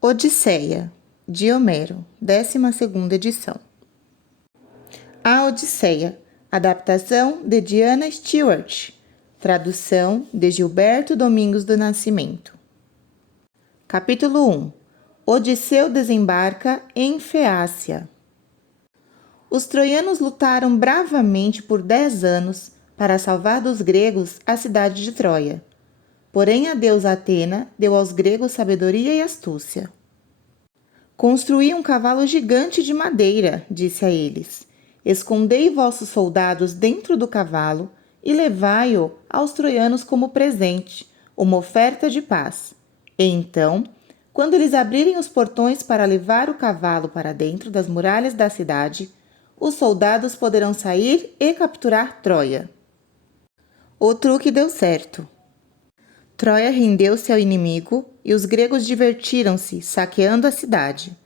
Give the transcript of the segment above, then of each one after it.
Odisseia, de Homero, 12ª edição. A Odisseia, adaptação de Diana Stewart, tradução de Gilberto Domingos do Nascimento. Capítulo 1. Odisseu desembarca em Feácia. Os troianos lutaram bravamente por 10 anos para salvar dos gregos a cidade de Troia. Porém, a deusa Atena deu aos gregos sabedoria e astúcia. Construí um cavalo gigante de madeira, disse a eles. Escondei vossos soldados dentro do cavalo e levai-o aos troianos como presente, uma oferta de paz. E então, quando eles abrirem os portões para levar o cavalo para dentro das muralhas da cidade, os soldados poderão sair e capturar Troia. O truque deu certo. Troia rendeu-se ao inimigo e os gregos divertiram-se saqueando a cidade.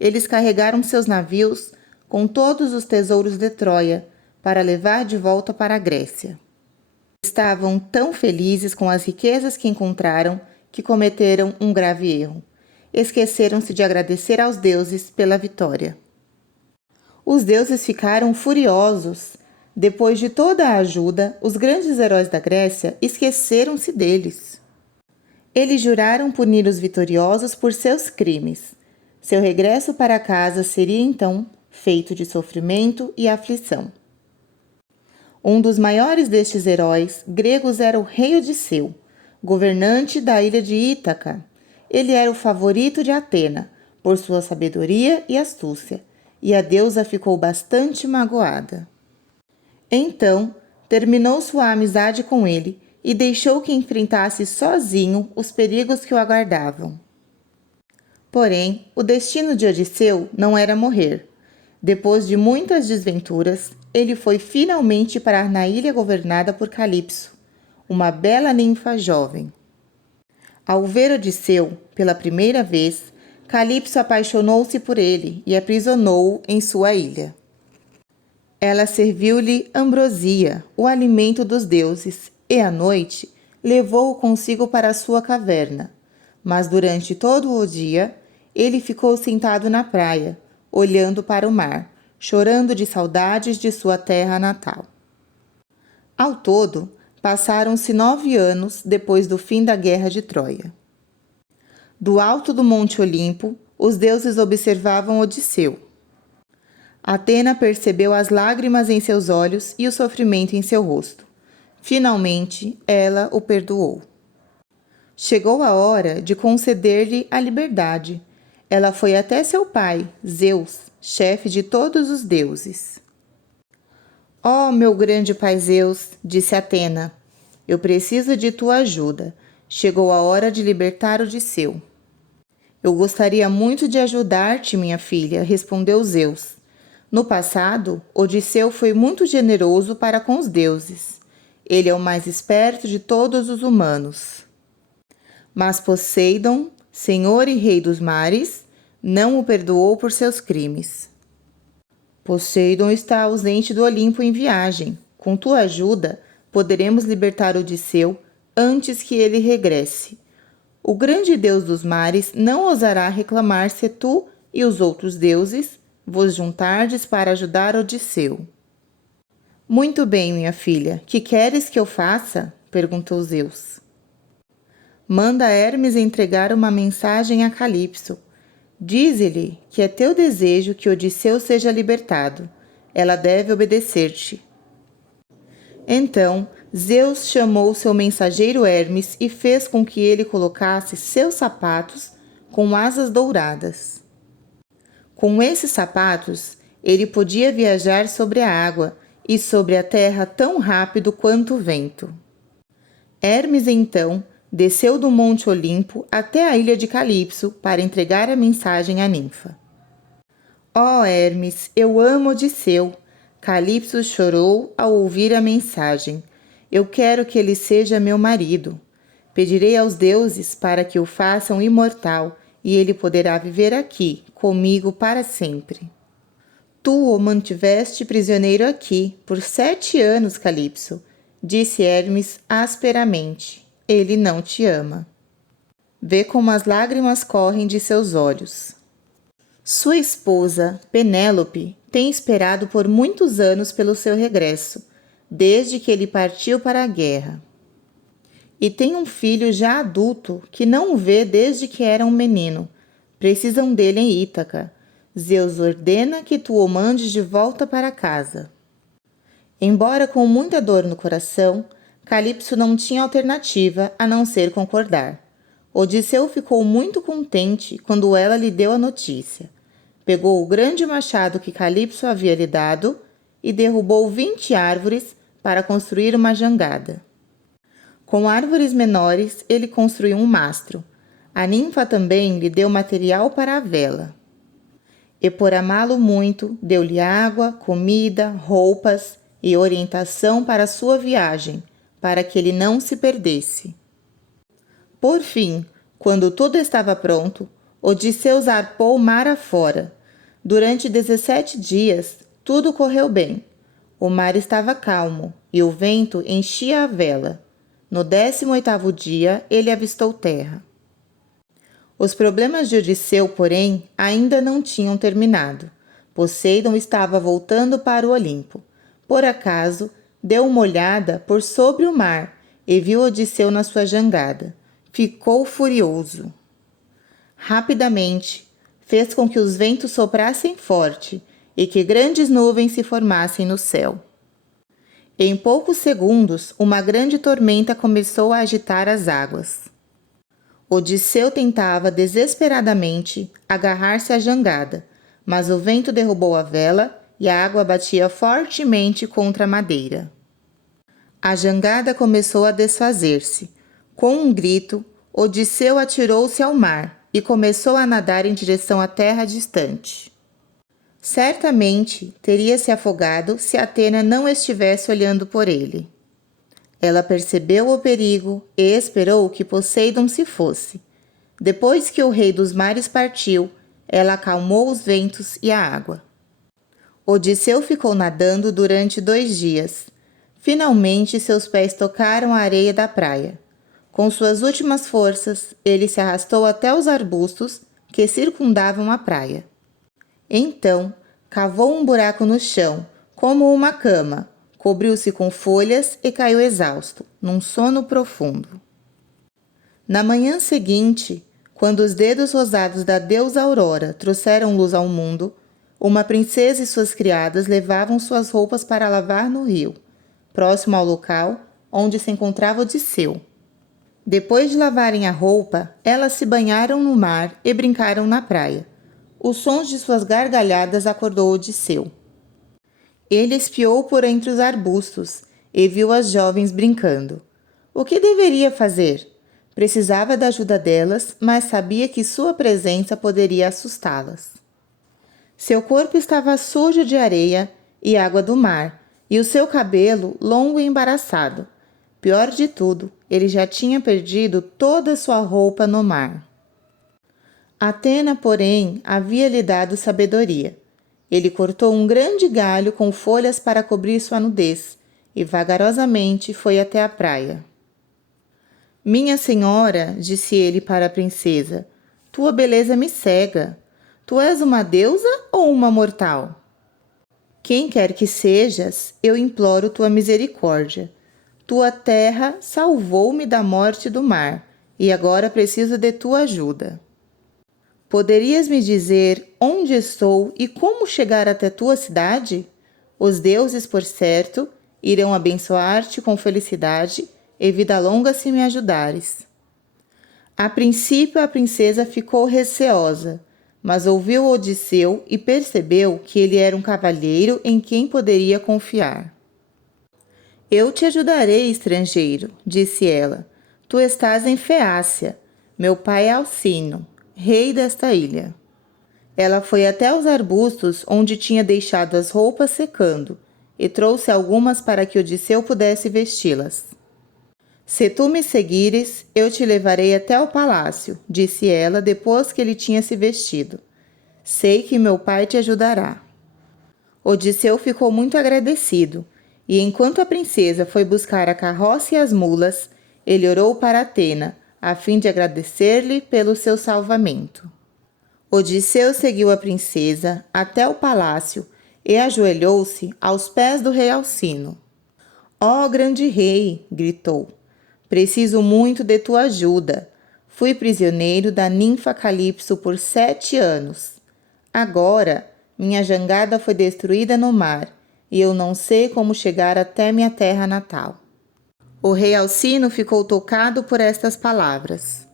Eles carregaram seus navios com todos os tesouros de Troia para levar de volta para a Grécia. Estavam tão felizes com as riquezas que encontraram que cometeram um grave erro. Esqueceram-se de agradecer aos deuses pela vitória. Os deuses ficaram furiosos. Depois de toda a ajuda, os grandes heróis da Grécia esqueceram-se deles. Eles juraram punir os vitoriosos por seus crimes. Seu regresso para casa seria então feito de sofrimento e aflição. Um dos maiores destes heróis gregos era o rei Odisseu, governante da ilha de Ítaca. Ele era o favorito de Atena, por sua sabedoria e astúcia, e a deusa ficou bastante magoada. Então, terminou sua amizade com ele e deixou que enfrentasse sozinho os perigos que o aguardavam. Porém, o destino de Odisseu não era morrer. Depois de muitas desventuras, ele foi finalmente parar na ilha governada por Calipso, uma bela ninfa jovem. Ao ver Odisseu pela primeira vez, Calipso apaixonou-se por ele e aprisionou-o em sua ilha. Ela serviu-lhe ambrosia, o alimento dos deuses, e à noite levou-o consigo para a sua caverna. Mas durante todo o dia, ele ficou sentado na praia, olhando para o mar, chorando de saudades de sua terra natal. Ao todo, passaram-se 9 anos depois do fim da guerra de Troia. Do alto do Monte Olimpo, os deuses observavam Odisseu. Atena percebeu as lágrimas em seus olhos e o sofrimento em seu rosto. Finalmente, ela o perdoou. Chegou a hora de conceder-lhe a liberdade. Ela foi até seu pai, Zeus, chefe de todos os deuses. "Ó, meu grande pai Zeus", disse Atena, "eu preciso de tua ajuda. Chegou a hora de libertar Odisseu." "Eu gostaria muito de ajudar-te, minha filha", respondeu Zeus. No passado, Odisseu foi muito generoso para com os deuses. Ele é o mais esperto de todos os humanos. Mas Poseidon, senhor e rei dos mares, não o perdoou por seus crimes. Poseidon está ausente do Olimpo em viagem. Com tua ajuda, poderemos libertar Odisseu antes que ele regresse. O grande deus dos mares não ousará reclamar se tu e os outros deuses vos juntardes para ajudar Odisseu. "Muito bem, minha filha. Que queres que eu faça?" perguntou Zeus. "Manda Hermes entregar uma mensagem a Calipso. Dize-lhe que é teu desejo que Odisseu seja libertado. Ela deve obedecer-te." Então, Zeus chamou seu mensageiro Hermes e fez com que ele colocasse seus sapatos com asas douradas. Com esses sapatos, ele podia viajar sobre a água e sobre a terra tão rápido quanto o vento. Hermes, então, desceu do Monte Olimpo até a ilha de Calipso para entregar a mensagem à ninfa. "Ó Hermes, eu amo Odisseu." Calipso chorou ao ouvir a mensagem. "Eu quero que ele seja meu marido. Pedirei aos deuses para que o façam imortal e ele poderá viver aqui, comigo para sempre." "Tu o mantiveste prisioneiro aqui por 7 anos, Calipso", disse Hermes asperamente. "Ele não te ama." Vê como as lágrimas correm de seus olhos. Sua esposa, Penélope, tem esperado por muitos anos pelo seu regresso, desde que ele partiu para a guerra. E tem um filho já adulto que não o vê desde que era um menino. Precisam dele em Ítaca. Zeus ordena que tu o mandes de volta para casa. Embora com muita dor no coração, Calipso não tinha alternativa a não ser concordar. Odisseu ficou muito contente quando ela lhe deu a notícia. Pegou o grande machado que Calipso havia lhe dado e derrubou 20 árvores para construir uma jangada. Com árvores menores, ele construiu um mastro. A ninfa também lhe deu material para a vela. E por amá-lo muito, deu-lhe água, comida, roupas e orientação para sua viagem, para que ele não se perdesse. Por fim, quando tudo estava pronto, Odisseu zarpou mar afora. Durante 17 dias, tudo correu bem. O mar estava calmo e o vento enchia a vela. No 18º dia, ele avistou terra. Os problemas de Odisseu, porém, ainda não tinham terminado. Poseidon estava voltando para o Olimpo. Por acaso, deu uma olhada por sobre o mar e viu Odisseu na sua jangada. Ficou furioso. Rapidamente, fez com que os ventos soprassem forte e que grandes nuvens se formassem no céu. Em poucos segundos, uma grande tormenta começou a agitar as águas. Odisseu tentava desesperadamente agarrar-se à jangada, mas o vento derrubou a vela e a água batia fortemente contra a madeira. A jangada começou a desfazer-se. Com um grito, Odisseu atirou-se ao mar e começou a nadar em direção à terra distante. Certamente teria se afogado se Atena não estivesse olhando por ele. Ela percebeu o perigo e esperou que Poseidon se fosse. Depois que o rei dos mares partiu, ela acalmou os ventos e a água. Odisseu ficou nadando durante 2 dias. Finalmente seus pés tocaram a areia da praia. Com suas últimas forças, ele se arrastou até os arbustos que circundavam a praia. Então, cavou um buraco no chão, como uma cama, cobriu-se com folhas e caiu exausto, num sono profundo. Na manhã seguinte, quando os dedos rosados da deusa Aurora trouxeram luz ao mundo, uma princesa e suas criadas levavam suas roupas para lavar no rio, próximo ao local onde se encontrava Odisseu. Depois de lavarem a roupa, elas se banharam no mar e brincaram na praia. Os sons de suas gargalhadas acordou Odisseu. Ele espiou por entre os arbustos e viu as jovens brincando. O que deveria fazer? Precisava da ajuda delas, mas sabia que sua presença poderia assustá-las. Seu corpo estava sujo de areia e água do mar, e o seu cabelo longo e embaraçado. Pior de tudo, ele já tinha perdido toda a sua roupa no mar. Atena, porém, havia lhe dado sabedoria. Ele cortou um grande galho com folhas para cobrir sua nudez e vagarosamente foi até a praia. Minha senhora, disse ele para a princesa, tua beleza me cega. Tu és uma deusa ou uma mortal? Quem quer que sejas, eu imploro tua misericórdia. Tua terra salvou-me da morte do mar, e agora preciso de tua ajuda. Poderias me dizer onde estou e como chegar até tua cidade? Os deuses, por certo, irão abençoar-te com felicidade e vida longa se me ajudares. A princípio a princesa ficou receosa, mas ouviu Odisseu e percebeu que ele era um cavalheiro em quem poderia confiar. Eu te ajudarei, estrangeiro, disse ela. Tu estás em Feácia. Meu pai é Alcino, rei desta ilha. Ela foi até os arbustos onde tinha deixado as roupas secando e trouxe algumas para que Odisseu pudesse vesti-las. Se tu me seguires, eu te levarei até o palácio, disse ela depois que ele tinha se vestido. Sei que meu pai te ajudará. Odisseu ficou muito agradecido, e enquanto a princesa foi buscar a carroça e as mulas, ele orou para Atena, a fim de agradecer-lhe pelo seu salvamento. Odisseu seguiu a princesa até o palácio e ajoelhou-se aos pés do rei Alcino. Ó grande rei, gritou, preciso muito de tua ajuda. Fui prisioneiro da ninfa Calipso por 7 anos. Agora, minha jangada foi destruída no mar e eu não sei como chegar até minha terra natal. O rei Alcino ficou tocado por estas palavras.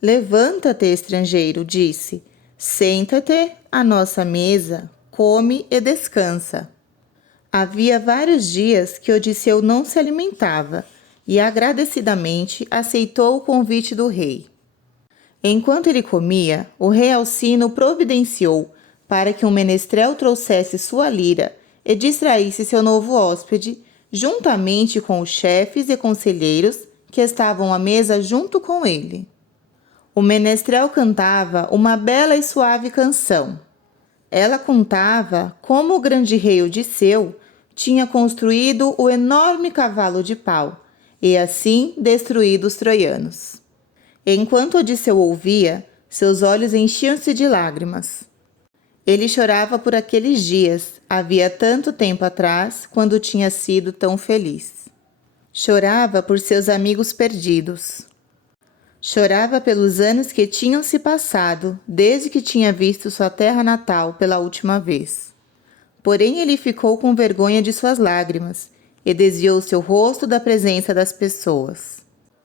Levanta-te, estrangeiro, disse. Senta-te à nossa mesa, come e descansa. Havia vários dias que Odisseu não se alimentava e agradecidamente aceitou o convite do rei. Enquanto ele comia, o rei Alcino providenciou para que um menestrel trouxesse sua lira e distraísse seu novo hóspede, juntamente com os chefes e conselheiros que estavam à mesa junto com ele. O menestrel cantava uma bela e suave canção. Ela contava como o grande rei Odisseu tinha construído o enorme cavalo de pau e assim destruído os troianos. Enquanto Odisseu ouvia, seus olhos enchiam-se de lágrimas. Ele chorava por aqueles dias, havia tanto tempo atrás, quando tinha sido tão feliz. Chorava por seus amigos perdidos. Chorava pelos anos que tinham se passado desde que tinha visto sua terra natal pela última vez. Porém, ele ficou com vergonha de suas lágrimas e desviou seu rosto da presença das pessoas.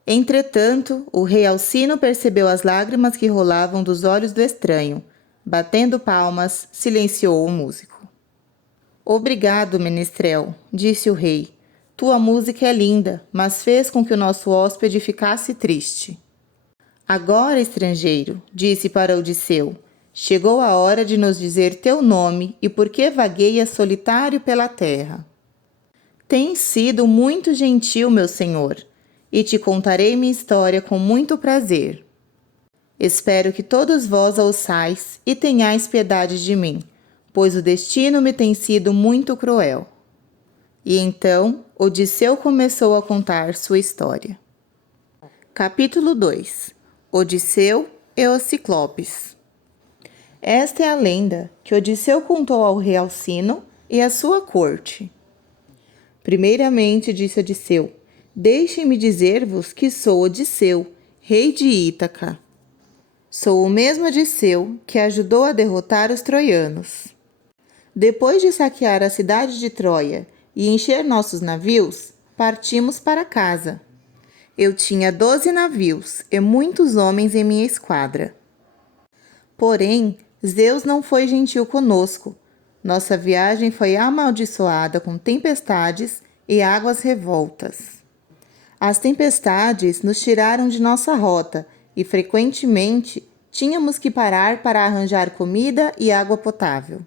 Entretanto, o rei Alcino percebeu as lágrimas que rolavam dos olhos do estranho. Batendo palmas, silenciou o músico. Obrigado, menestrel, disse o rei. Tua música é linda, mas fez com que o nosso hóspede ficasse triste. Agora, estrangeiro, disse para Odisseu, chegou a hora de nos dizer teu nome e por que vagueias solitário pela terra. Tens sido muito gentil, meu senhor, e te contarei minha história com muito prazer. Espero que todos vós a ouçais e tenhais piedade de mim, pois o destino me tem sido muito cruel. E então Odisseu começou a contar sua história. Capítulo 2. Odisseu e os Ciclopes. Esta é a lenda que Odisseu contou ao rei Alcino e à sua corte. Primeiramente, disse Odisseu, deixem-me dizer-vos que sou Odisseu, rei de Ítaca. Sou o mesmo Odisseu que ajudou a derrotar os troianos. Depois de saquear a cidade de Troia e encher nossos navios, partimos para casa. Eu tinha 12 navios e muitos homens em minha esquadra. Porém, Zeus não foi gentil conosco. Nossa viagem foi amaldiçoada com tempestades e águas revoltas. As tempestades nos tiraram de nossa rota e, frequentemente, tínhamos que parar para arranjar comida e água potável.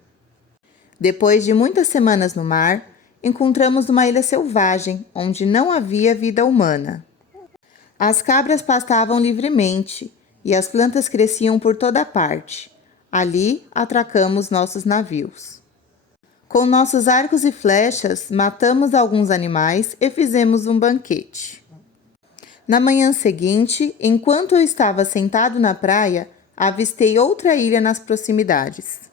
Depois de muitas semanas no mar, encontramos uma ilha selvagem onde não havia vida humana. As cabras pastavam livremente e as plantas cresciam por toda parte. Ali atracamos nossos navios. Com nossos arcos e flechas, matamos alguns animais e fizemos um banquete. Na manhã seguinte, enquanto eu estava sentado na praia, avistei outra ilha nas proximidades.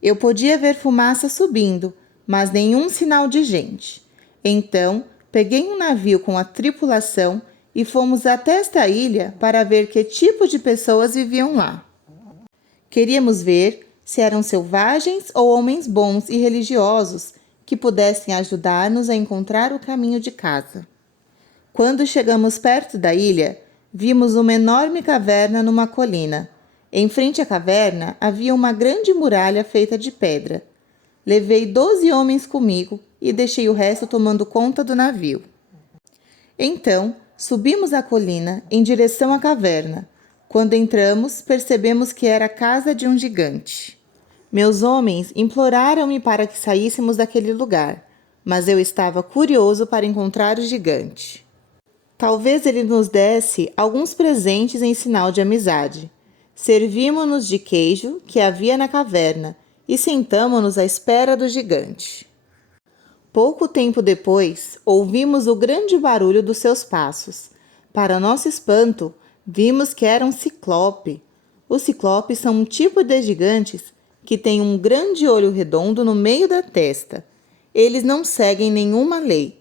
Eu podia ver fumaça subindo, mas nenhum sinal de gente. Então, peguei um navio com a tripulação e fomos até esta ilha para ver que tipo de pessoas viviam lá. Queríamos ver se eram selvagens ou homens bons e religiosos que pudessem ajudar-nos a encontrar o caminho de casa. Quando chegamos perto da ilha, vimos uma enorme caverna numa colina. Em frente à caverna havia uma grande muralha feita de pedra. Levei 12 homens comigo e deixei o resto tomando conta do navio. Então, subimos a colina em direção à caverna. Quando entramos, percebemos que era a casa de um gigante. Meus homens imploraram-me para que saíssemos daquele lugar, mas eu estava curioso para encontrar o gigante. Talvez ele nos desse alguns presentes em sinal de amizade. Servimo-nos de queijo que havia na caverna e sentamo-nos à espera do gigante. Pouco tempo depois, ouvimos o grande barulho dos seus passos. Para nosso espanto, Vimos que era um ciclope. Os ciclopes são um tipo de gigantes que tem um grande olho redondo no meio da testa. Eles não seguem nenhuma lei.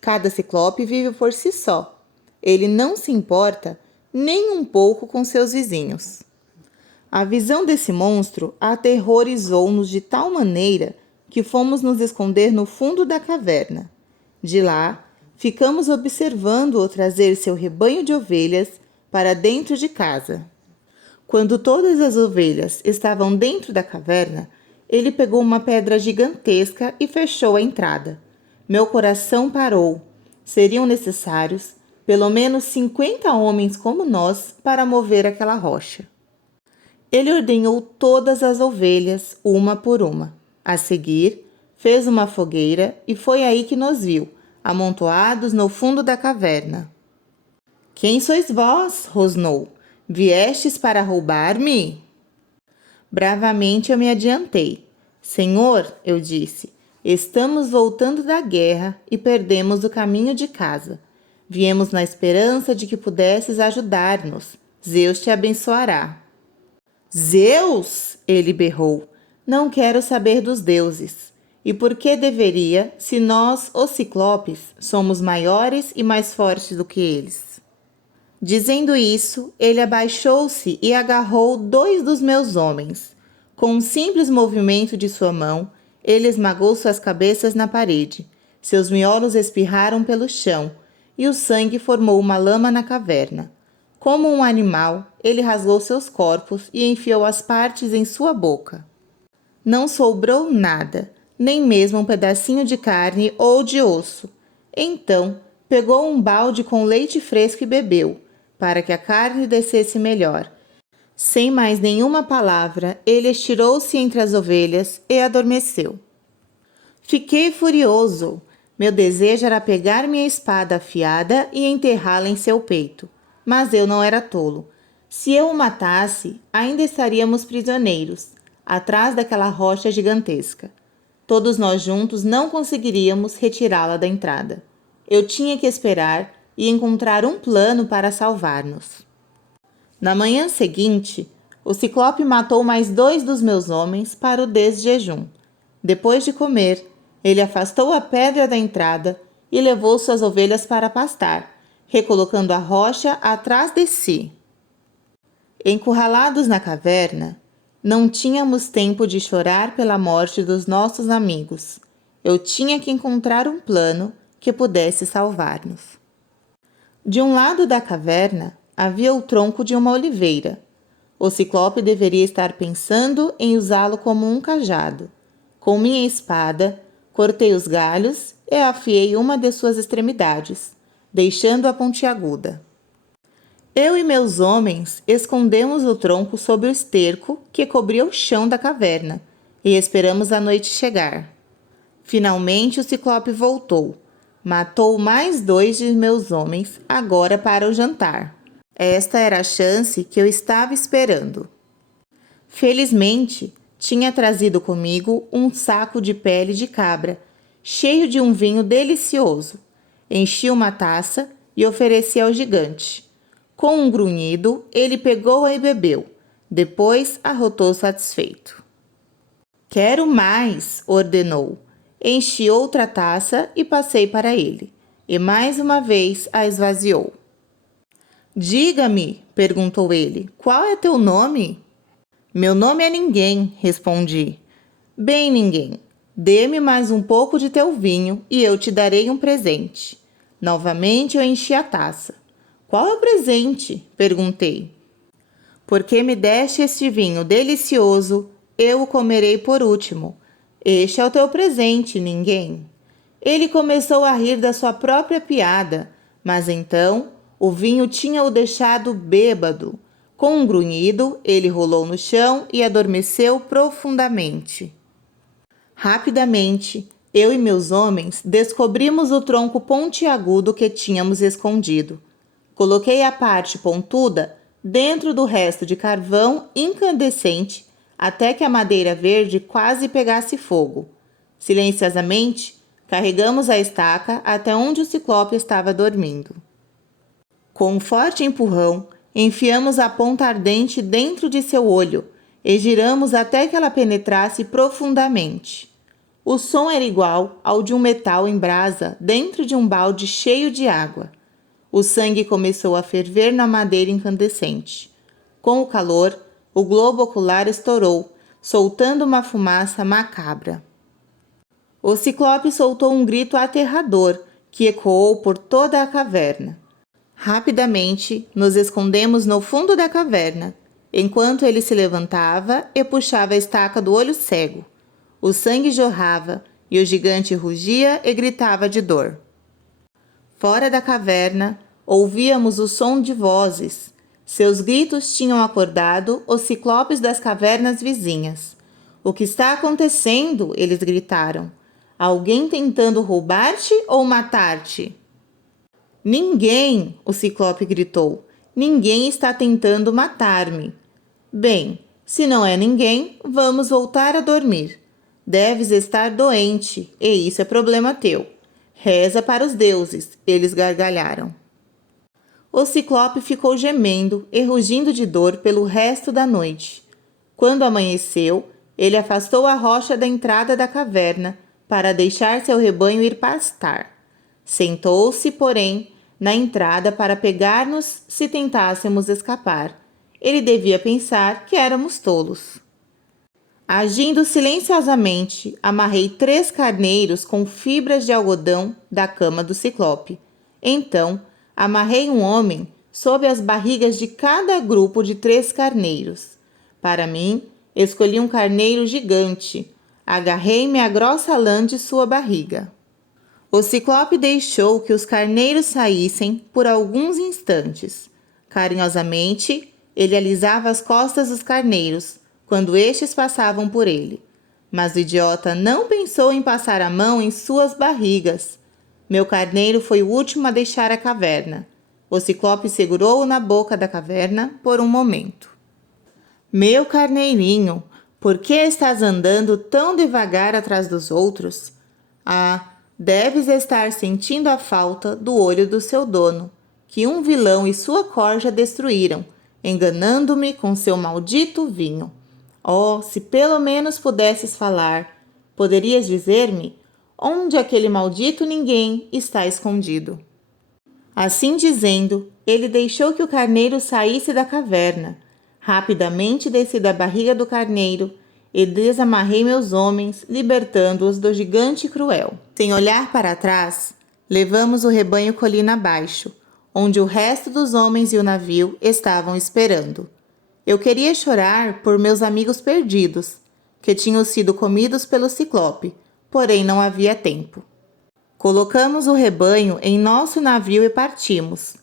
Cada ciclope vive por si só. Ele não se importa nem um pouco com seus vizinhos. A visão desse monstro aterrorizou-nos de tal maneira que fomos nos esconder no fundo da caverna. De lá, ficamos observando-o trazer seu rebanho de ovelhas para dentro de casa. Quando todas as ovelhas estavam dentro da caverna, ele pegou uma pedra gigantesca e fechou a entrada. Meu coração parou. Seriam necessários pelo menos 50 homens como nós para mover aquela rocha. Ele ordenhou todas as ovelhas, uma por uma. A seguir, fez uma fogueira e foi aí que nos viu, amontoados no fundo da caverna. Quem sois vós? Rosnou. Viestes para roubar-me? Bravamente eu me adiantei. Senhor, eu disse, estamos voltando da guerra e perdemos o caminho de casa. Viemos na esperança de que pudesses ajudar-nos. Zeus te abençoará. Zeus? Ele berrou. Não quero saber dos deuses. E por que deveria, se nós, os ciclopes, somos maiores e mais fortes do que eles? Dizendo isso, ele abaixou-se e agarrou 2 dos meus homens. Com um simples movimento de sua mão, ele esmagou suas cabeças na parede. Seus miolos espirraram pelo chão, e o sangue formou uma lama na caverna. Como um animal, ele rasgou seus corpos e enfiou as partes em sua boca. Não sobrou nada, nem mesmo um pedacinho de carne ou de osso. Então, pegou um balde com leite fresco e bebeu, para que a carne descesse melhor. Sem mais nenhuma palavra, ele estirou-se entre as ovelhas e adormeceu. Fiquei furioso. Meu desejo era pegar minha espada afiada e enterrá-la em seu peito. Mas eu não era tolo. Se eu o matasse, ainda estaríamos prisioneiros, atrás daquela rocha gigantesca. Todos nós juntos não conseguiríamos retirá-la da entrada. Eu tinha que esperar e encontrar um plano para salvar-nos. Na manhã seguinte, o ciclope matou mais 2 dos meus homens para o desjejum. Depois de comer, ele afastou a pedra da entrada e levou suas ovelhas para pastar, recolocando a rocha atrás de si. Encurralados na caverna, não tínhamos tempo de chorar pela morte dos nossos amigos. Eu tinha que encontrar um plano que pudesse salvar-nos. De um lado da caverna havia o tronco de uma oliveira. O ciclope deveria estar pensando em usá-lo como um cajado. Com minha espada, cortei os galhos e afiei uma de suas extremidades, deixando-a pontiaguda. Eu e meus homens escondemos o tronco sob o esterco que cobria o chão da caverna e esperamos a noite chegar. Finalmente o ciclope voltou. Matou mais 2 de meus homens, agora para o jantar. Esta era a chance que eu estava esperando. Felizmente, tinha trazido comigo um saco de pele de cabra, cheio de um vinho delicioso. Enchi uma taça e ofereci ao gigante. Com um grunhido, ele pegou-a e bebeu. Depois arrotou satisfeito. Quero mais, ordenou. Enchi outra taça e passei para ele, e mais uma vez a esvaziou. Diga-me, perguntou ele, qual é teu nome? Meu nome é Ninguém, respondi. Bem, Ninguém, dê-me mais um pouco de teu vinho e eu te darei um presente. Novamente eu enchi a taça. Qual é o presente? Perguntei. Porque me deste este vinho delicioso, eu o comerei por último. Este é o teu presente, Ninguém. Ele começou a rir da sua própria piada, mas então o vinho tinha-o deixado bêbado. Com um grunhido, ele rolou no chão e adormeceu profundamente. Rapidamente, eu e meus homens descobrimos o tronco pontiagudo que tínhamos escondido. Coloquei a parte pontuda dentro do resto de carvão incandescente até que a madeira verde quase pegasse fogo. Silenciosamente, carregamos a estaca até onde o ciclope estava dormindo. Com um forte empurrão, Enfiamos a ponta ardente dentro de seu olho e giramos até que ela penetrasse profundamente. O som era igual ao de um metal em brasa dentro de um balde cheio de água. O sangue começou a ferver na madeira incandescente. Com o calor, o globo ocular estourou, soltando uma fumaça macabra. O Ciclope soltou um grito aterrador que ecoou por toda a caverna. Rapidamente, nos escondemos no fundo da caverna, enquanto ele se levantava e puxava a estaca do olho cego. O sangue jorrava e o gigante rugia e gritava de dor. Fora da caverna, ouvíamos o som de vozes. Seus gritos tinham acordado os ciclopes das cavernas vizinhas. O que está acontecendo? Eles gritaram. Alguém tentando roubar-te ou matar-te? Ninguém, o Ciclope gritou. Ninguém está tentando matar-me. Bem, se não é ninguém, vamos voltar a dormir. Deves estar doente, e isso é problema teu. Reza para os deuses, eles gargalharam. O Ciclope ficou gemendo e rugindo de dor pelo resto da noite. Quando amanheceu, ele afastou a rocha da entrada da caverna para deixar seu rebanho ir pastar. Sentou-se, porém, na entrada para pegar-nos se tentássemos escapar. Ele devia pensar que éramos tolos. Agindo silenciosamente, amarrei 3 carneiros com fibras de algodão da cama do Ciclope. Então, amarrei um homem sob as barrigas de cada grupo de 3 carneiros. Para mim, escolhi um carneiro gigante. Agarrei-me à grossa lã de sua barriga. O Ciclope deixou que os carneiros saíssem por alguns instantes. Carinhosamente, ele alisava as costas dos carneiros quando estes passavam por ele. Mas o idiota não pensou em passar a mão em suas barrigas. Meu carneiro foi o último a deixar a caverna. O Ciclope segurou-o na boca da caverna por um momento. Meu carneirinho, por que estás andando tão devagar atrás dos outros? Ah, deves estar sentindo a falta do olho do seu dono, que um vilão e sua corja destruíram, enganando-me com seu maldito vinho. Oh, se pelo menos pudesses falar, poderias dizer-me onde aquele maldito ninguém está escondido. Assim dizendo, ele deixou que o carneiro saísse da caverna. Rapidamente desci da barriga do carneiro e desamarrei meus homens, libertando-os do gigante cruel. Sem olhar para trás, levamos o rebanho colina abaixo, onde o resto dos homens e o navio estavam esperando. Eu queria chorar por meus amigos perdidos, que tinham sido comidos pelo Ciclope, porém não havia tempo. Colocamos o rebanho em nosso navio e partimos.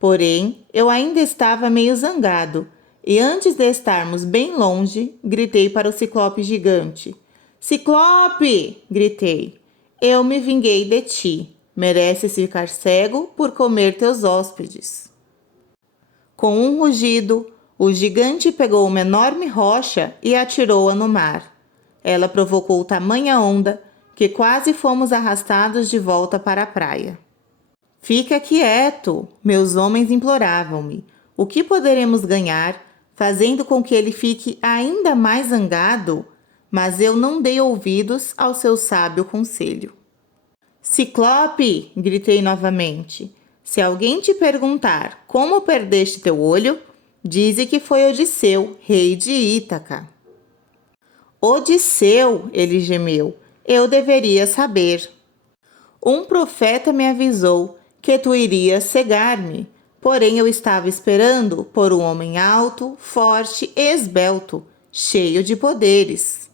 Porém, eu ainda estava meio zangado, e antes de estarmos bem longe, gritei para o Ciclope gigante. Ciclope! Gritei. Eu me vinguei de ti. Mereces ficar cego por comer teus hóspedes. Com um rugido, o gigante pegou uma enorme rocha e atirou-a no mar. Ela provocou tamanha onda que quase fomos arrastados de volta para a praia. Fica quieto, meus homens imploravam-me. O que poderemos ganhar fazendo com que ele fique ainda mais zangado? Mas eu não dei ouvidos ao seu sábio conselho. Ciclope! Gritei novamente. Se alguém te perguntar como perdeste teu olho, dize que foi Odisseu, rei de Ítaca. Odisseu, ele gemeu, eu deveria saber. Um profeta me avisou que tu irias cegar-me, porém eu estava esperando por um homem alto, forte e esbelto, cheio de poderes.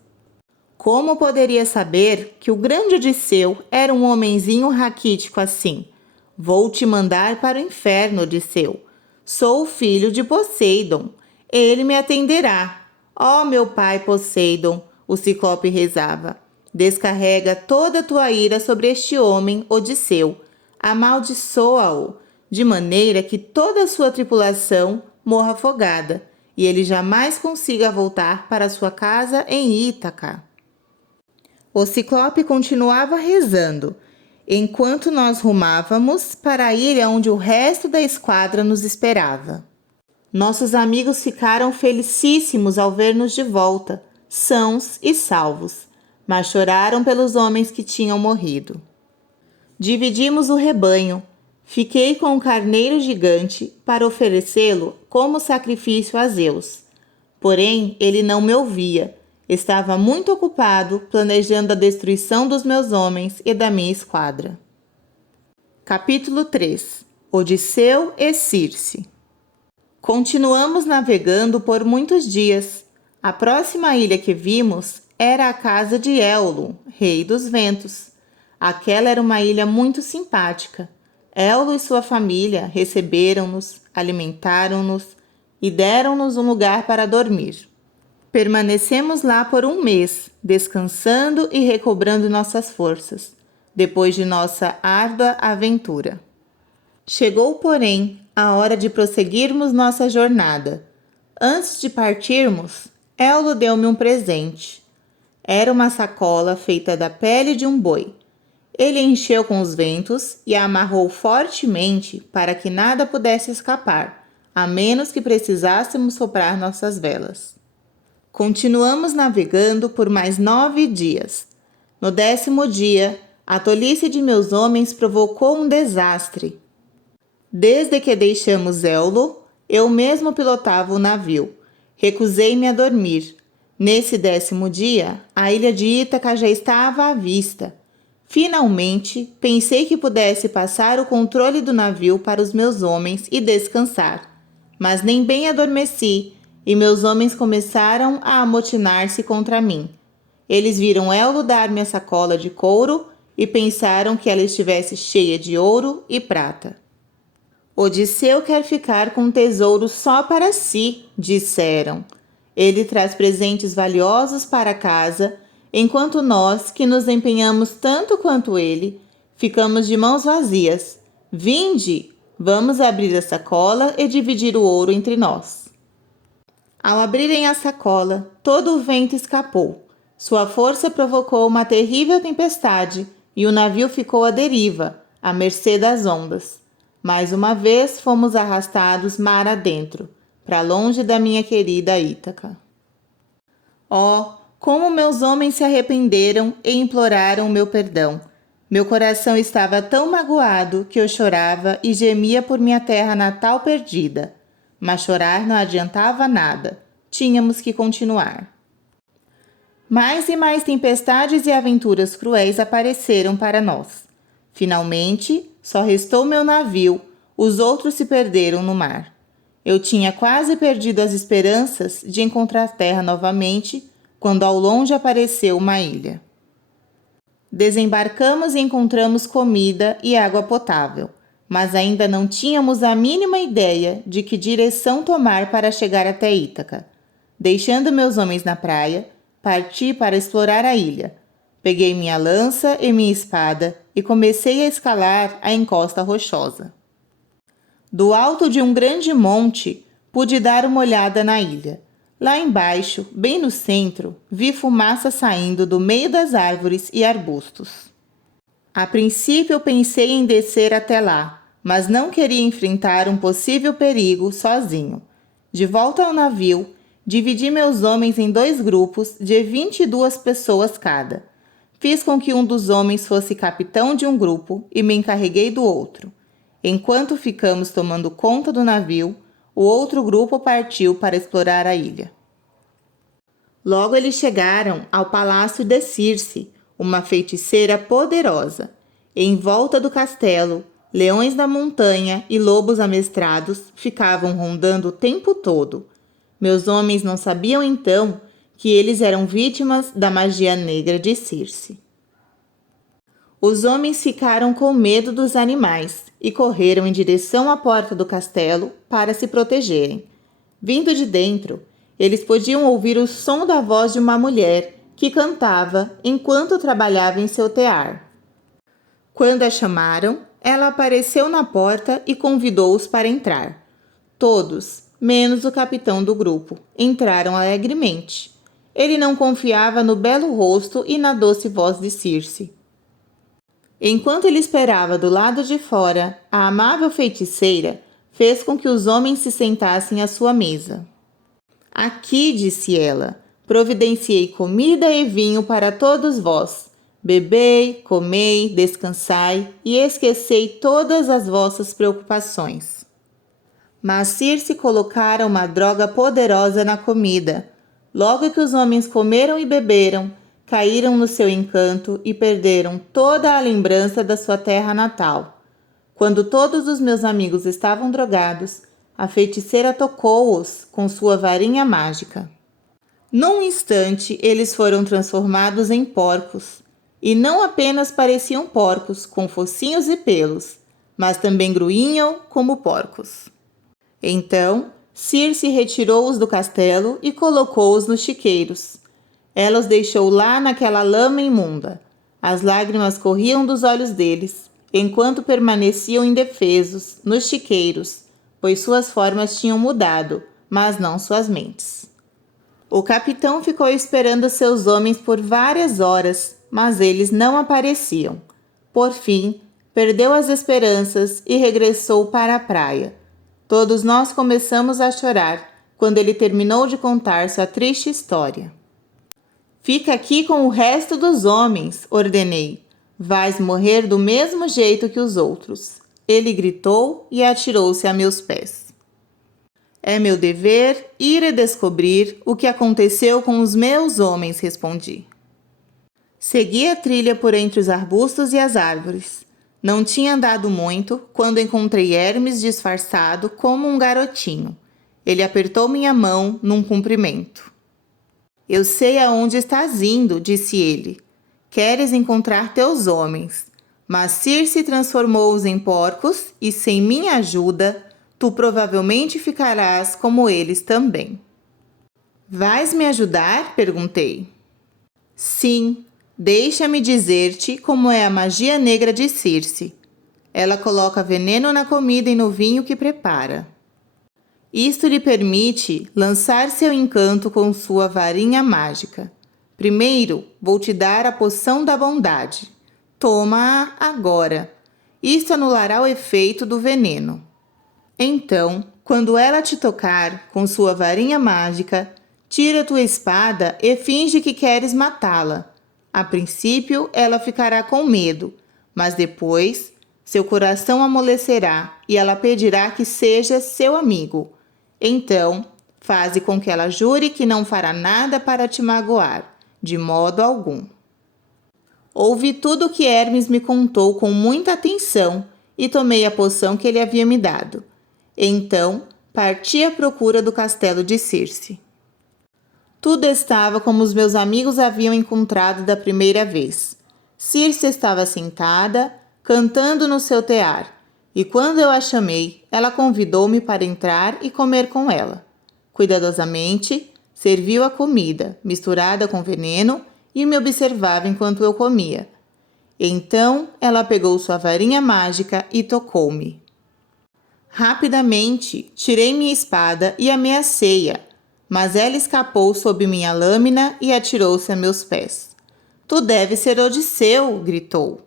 Como poderia saber que o grande Odisseu era um homenzinho raquítico assim? Vou te mandar para o inferno, Odisseu. Sou o filho de Poseidon. Ele me atenderá. Ó meu pai Poseidon, o Ciclope rezava. Descarrega toda a tua ira sobre este homem, Odisseu. Amaldiçoa-o, de maneira que toda a sua tripulação morra afogada, e ele jamais consiga voltar para sua casa em Ítaca. O Ciclope continuava rezando, enquanto nós rumávamos para a ilha onde o resto da esquadra nos esperava. Nossos amigos ficaram felicíssimos ao ver-nos de volta, sãos e salvos, mas choraram pelos homens que tinham morrido. Dividimos o rebanho. Fiquei com um carneiro gigante para oferecê-lo como sacrifício a Zeus. Porém, ele não me ouvia. Estava muito ocupado planejando a destruição dos meus homens e da minha esquadra. Capítulo 3. Odisseu e Circe. Continuamos navegando por muitos dias. A próxima ilha que vimos era a casa de Éolo, rei dos ventos. Aquela era uma ilha muito simpática. Éolo e sua família receberam-nos, alimentaram-nos e deram-nos um lugar para dormir. Permanecemos lá por um mês, descansando e recobrando nossas forças, depois de nossa árdua aventura. Chegou, porém, a hora de prosseguirmos nossa jornada. Antes de partirmos, Éolo deu-me um presente. Era uma sacola feita da pele de um boi. Ele encheu com os ventos e a amarrou fortemente para que nada pudesse escapar, a menos que precisássemos soprar nossas velas. Continuamos navegando por mais 9 dias. No 10º dia, a tolice de meus homens provocou um desastre. Desde que deixamos Éolo, eu mesmo pilotava o navio. Recusei-me a dormir. Nesse 10º dia, a ilha de Ítaca já estava à vista. Finalmente, pensei que pudesse passar o controle do navio para os meus homens e descansar. Mas nem bem adormeci, e meus homens começaram a amotinar-se contra mim. Eles viram Éolo dar-me a sacola de couro e pensaram que ela estivesse cheia de ouro e prata. Odisseu quer ficar com um tesouro só para si, disseram. Ele traz presentes valiosos para casa, enquanto nós, que nos empenhamos tanto quanto ele, ficamos de mãos vazias. Vinde, vamos abrir a sacola e dividir o ouro entre nós. Ao abrirem a sacola, todo o vento escapou. Sua força provocou uma terrível tempestade e o navio ficou à deriva, à mercê das ondas. Mais uma vez fomos arrastados mar adentro, para longe da minha querida Ítaca. Oh, como meus homens se arrependeram e imploraram meu perdão. Meu coração estava tão magoado que eu chorava e gemia por minha terra natal perdida. Mas chorar não adiantava nada. Tínhamos que continuar. Mais e mais tempestades e aventuras cruéis apareceram para nós. Finalmente, só restou meu navio, os outros se perderam no mar. Eu tinha quase perdido as esperanças de encontrar terra novamente, quando ao longe apareceu uma ilha. Desembarcamos e encontramos comida e água potável, mas ainda não tínhamos a mínima ideia de que direção tomar para chegar até Ítaca. Deixando meus homens na praia, parti para explorar a ilha. Peguei minha lança e minha espada e comecei a escalar a encosta rochosa. Do alto de um grande monte, pude dar uma olhada na ilha. Lá embaixo, bem no centro, vi fumaça saindo do meio das árvores e arbustos. A princípio pensei em descer até lá, mas não queria enfrentar um possível perigo sozinho. De volta ao navio, dividi meus homens em 2 grupos de 22 pessoas cada. Fiz com que um dos homens fosse capitão de um grupo e me encarreguei do outro. Enquanto ficamos tomando conta do navio, o outro grupo partiu para explorar a ilha. Logo eles chegaram ao palácio de Circe, uma feiticeira poderosa. Em volta do castelo, leões da montanha e lobos amestrados ficavam rondando o tempo todo. Meus homens não sabiam então que eles eram vítimas da magia negra de Circe. Os homens ficaram com medo dos animais e correram em direção à porta do castelo para se protegerem. Vindo de dentro, eles podiam ouvir o som da voz de uma mulher que cantava enquanto trabalhava em seu tear. Quando a chamaram, ela apareceu na porta e convidou-os para entrar. Todos, menos o capitão do grupo, entraram alegremente. Ele não confiava no belo rosto e na doce voz de Circe. Enquanto ele esperava do lado de fora, a amável feiticeira fez com que os homens se sentassem à sua mesa. Aqui, disse ela, providenciei comida e vinho para todos vós. Bebei, comei, descansai e esquecei todas as vossas preocupações. Mas Circe colocara uma droga poderosa na comida. Logo que os homens comeram e beberam, caíram no seu encanto e perderam toda a lembrança da sua terra natal. Quando todos os meus amigos estavam drogados, a feiticeira tocou-os com sua varinha mágica. Num instante, eles foram transformados em porcos. E não apenas pareciam porcos, com focinhos e pelos, mas também gruinham como porcos. Então, Circe retirou-os do castelo e colocou-os nos chiqueiros. Ela os deixou lá naquela lama imunda. As lágrimas corriam dos olhos deles, enquanto permaneciam indefesos, nos chiqueiros, pois suas formas tinham mudado, mas não suas mentes. O capitão ficou esperando seus homens por várias horas, mas eles não apareciam. Por fim, perdeu as esperanças e regressou para a praia. Todos nós começamos a chorar quando ele terminou de contar sua triste história. Fica aqui com o resto dos homens, ordenei. Vais morrer do mesmo jeito que os outros. Ele gritou e atirou-se a meus pés. É meu dever ir e descobrir o que aconteceu com os meus homens, respondi. Segui a trilha por entre os arbustos e as árvores. Não tinha andado muito quando encontrei Hermes disfarçado como um garotinho. Ele apertou minha mão num cumprimento. Eu sei aonde estás indo, disse ele. Queres encontrar teus homens, mas Circe transformou-os em porcos e, sem minha ajuda, tu provavelmente ficarás como eles também. Vais me ajudar? Perguntei. Sim. Deixa-me dizer-te como é a magia negra de Circe. Ela coloca veneno na comida e no vinho que prepara. Isto lhe permite lançar seu encanto com sua varinha mágica. Primeiro, vou te dar a poção da bondade. Toma-a agora. Isto anulará o efeito do veneno. Então, quando ela te tocar com sua varinha mágica, tira tua espada e finge que queres matá-la. A princípio, ela ficará com medo, mas depois seu coração amolecerá e ela pedirá que seja seu amigo. Então, faze com que ela jure que não fará nada para te magoar, de modo algum. Ouvi tudo o que Hermes me contou com muita atenção e tomei a poção que ele havia me dado. Então, parti à procura do castelo de Circe. Tudo estava como os meus amigos haviam encontrado da primeira vez. Circe estava sentada, cantando no seu tear, e quando eu a chamei, ela convidou-me para entrar e comer com ela. Cuidadosamente, serviu a comida, misturada com veneno, e me observava enquanto eu comia. Então, ela pegou sua varinha mágica e tocou-me. Rapidamente, tirei minha espada e ameacei-a, mas ela escapou sob minha lâmina e atirou-se a meus pés. Tu deves ser Odisseu, gritou.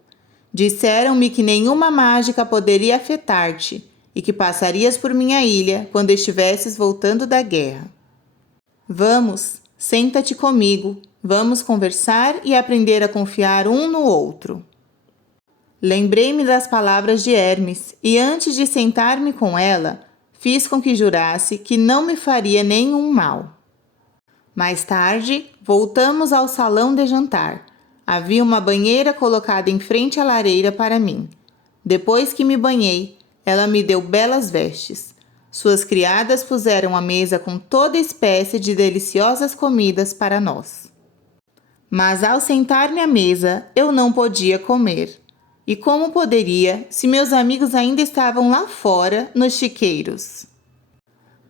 Disseram-me que nenhuma mágica poderia afetar-te e que passarias por minha ilha quando estivesses voltando da guerra. Vamos, senta-te comigo, vamos conversar e aprender a confiar um no outro. Lembrei-me das palavras de Hermes e antes de sentar-me com ela, fiz com que jurasse que não me faria nenhum mal. Mais tarde, voltamos ao salão de jantar. Havia uma banheira colocada em frente à lareira para mim. Depois que me banhei, ela me deu belas vestes. Suas criadas puseram a mesa com toda espécie de deliciosas comidas para nós. Mas ao sentar-me à mesa, eu não podia comer. E como poderia, se meus amigos ainda estavam lá fora, nos chiqueiros?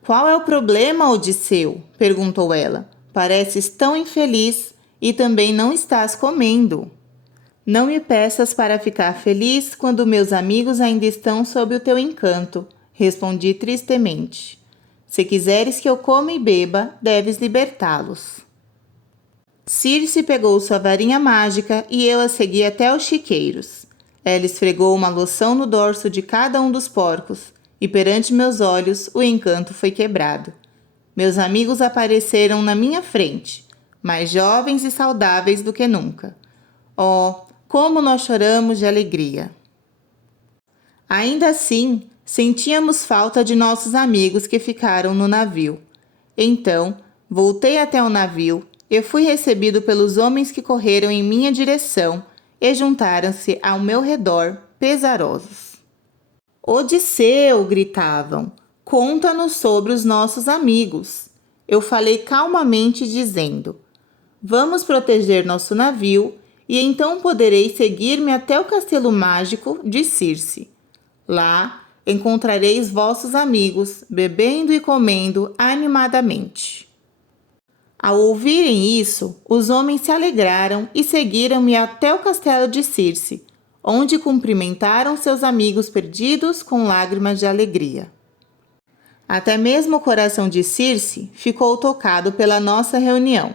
Qual é o problema, Odisseu? Perguntou ela. Pareces tão infeliz e também não estás comendo. Não me peças para ficar feliz quando meus amigos ainda estão sob o teu encanto, respondi tristemente. Se quiseres que eu coma e beba, deves libertá-los. Circe pegou sua varinha mágica e eu a segui até os chiqueiros. Ela esfregou uma loção no dorso de cada um dos porcos e perante meus olhos o encanto foi quebrado. Meus amigos apareceram na minha frente, mais jovens e saudáveis do que nunca. Oh, como nós choramos de alegria! Ainda assim, sentíamos falta de nossos amigos que ficaram no navio. Então, voltei até o navio e fui recebido pelos homens que correram em minha direção e juntaram-se ao meu redor, pesarosos. Odisseu, gritavam, conta-nos sobre os nossos amigos. Eu falei calmamente dizendo, vamos proteger nosso navio e então poderei seguir-me até o castelo mágico de Circe. Lá encontrareis vossos amigos, bebendo e comendo animadamente. Ao ouvirem isso, os homens se alegraram e seguiram-me até o castelo de Circe, onde cumprimentaram seus amigos perdidos com lágrimas de alegria. Até mesmo o coração de Circe ficou tocado pela nossa reunião.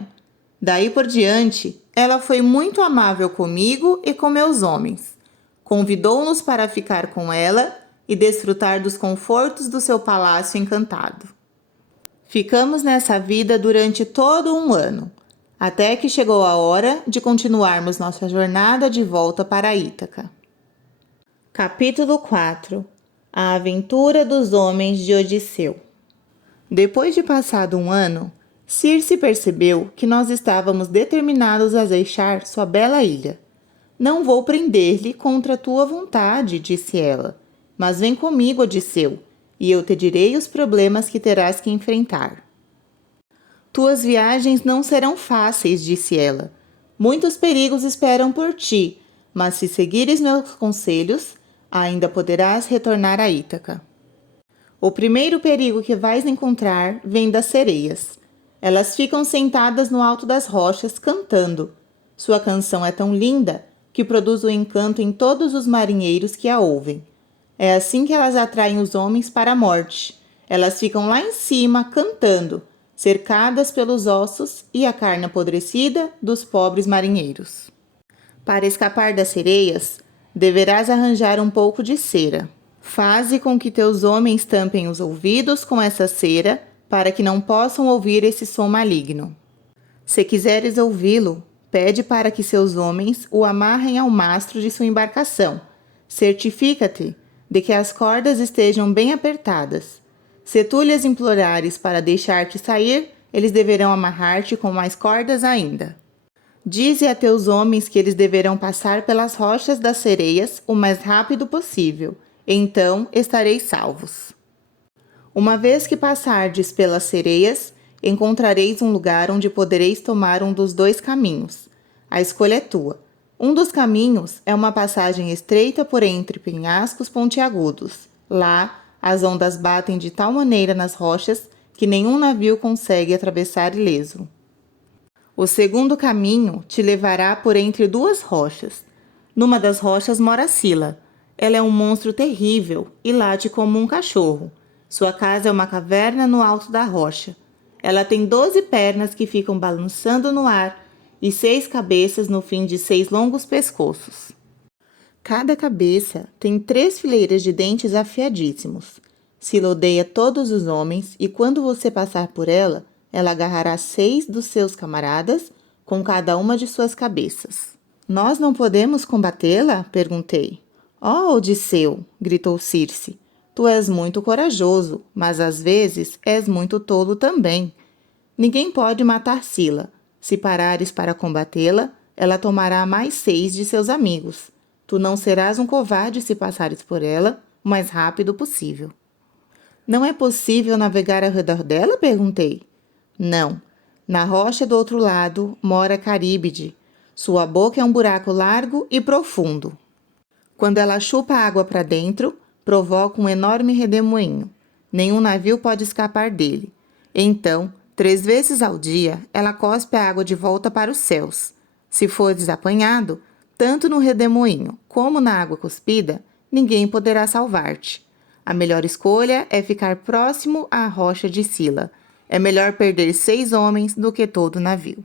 Daí por diante, ela foi muito amável comigo e com meus homens. Convidou-nos para ficar com ela e desfrutar dos confortos do seu palácio encantado. Ficamos nessa vida durante todo um ano, até que chegou a hora de continuarmos nossa jornada de volta para Ítaca. Capítulo 4. A aventura dos homens de Odisseu. Depois de passado um ano, Circe percebeu que nós estávamos determinados a deixar sua bela ilha. Não vou prender-lhe contra tua vontade, disse ela, mas vem comigo, Odisseu, e eu te direi os problemas que terás que enfrentar. Tuas viagens não serão fáceis, disse ela. Muitos perigos esperam por ti, mas se seguires meus conselhos, ainda poderás retornar a Ítaca. O primeiro perigo que vais encontrar vem das sereias. Elas ficam sentadas no alto das rochas, cantando. Sua canção é tão linda que produz o encanto em todos os marinheiros que a ouvem. É assim que elas atraem os homens para a morte. Elas ficam lá em cima, cantando, cercadas pelos ossos e a carne apodrecida dos pobres marinheiros. Para escapar das sereias, deverás arranjar um pouco de cera. Faze com que teus homens tampem os ouvidos com essa cera, para que não possam ouvir esse som maligno. Se quiseres ouvi-lo, pede para que seus homens o amarrem ao mastro de sua embarcação. Certifica-te de que as cordas estejam bem apertadas. Se tu lhes implorares para deixar-te sair, eles deverão amarrar-te com mais cordas ainda. Dize a teus homens que eles deverão passar pelas rochas das sereias o mais rápido possível. Então estareis salvos. Uma vez que passardes pelas sereias, encontrareis um lugar onde podereis tomar um dos dois caminhos. A escolha é tua. Um dos caminhos é uma passagem estreita por entre penhascos pontiagudos. Lá, as ondas batem de tal maneira nas rochas que nenhum navio consegue atravessar ileso. O segundo caminho te levará por entre duas rochas. Numa das rochas mora Sila. Ela é um monstro terrível e late como um cachorro. Sua casa é uma caverna no alto da rocha. Ela tem 12 pernas que ficam balançando no ar e 6 cabeças no fim de 6 longos pescoços. Cada cabeça tem 3 fileiras de dentes afiadíssimos. Sila odeia todos os homens e quando você passar por ela, ela agarrará 6 dos seus camaradas com cada uma de suas cabeças. Nós não podemos combatê-la? Perguntei. Oh, Odisseu, gritou Circe, tu és muito corajoso, mas às vezes és muito tolo também. Ninguém pode matar Sila. Se parares para combatê-la, ela tomará mais 6 de seus amigos. Tu não serás um covarde se passares por ela o mais rápido possível. Não é possível navegar ao redor dela? Perguntei. Não. Na rocha do outro lado mora Caríbide. Sua boca é um buraco largo e profundo. Quando ela chupa a água para dentro, provoca um enorme redemoinho. Nenhum navio pode escapar dele. Então, 3 vezes ao dia, ela cospe a água de volta para os céus. Se fores apanhado, tanto no redemoinho como na água cuspida, ninguém poderá salvar-te. A melhor escolha é ficar próximo à rocha de Sila. É melhor perder 6 homens do que todo o navio.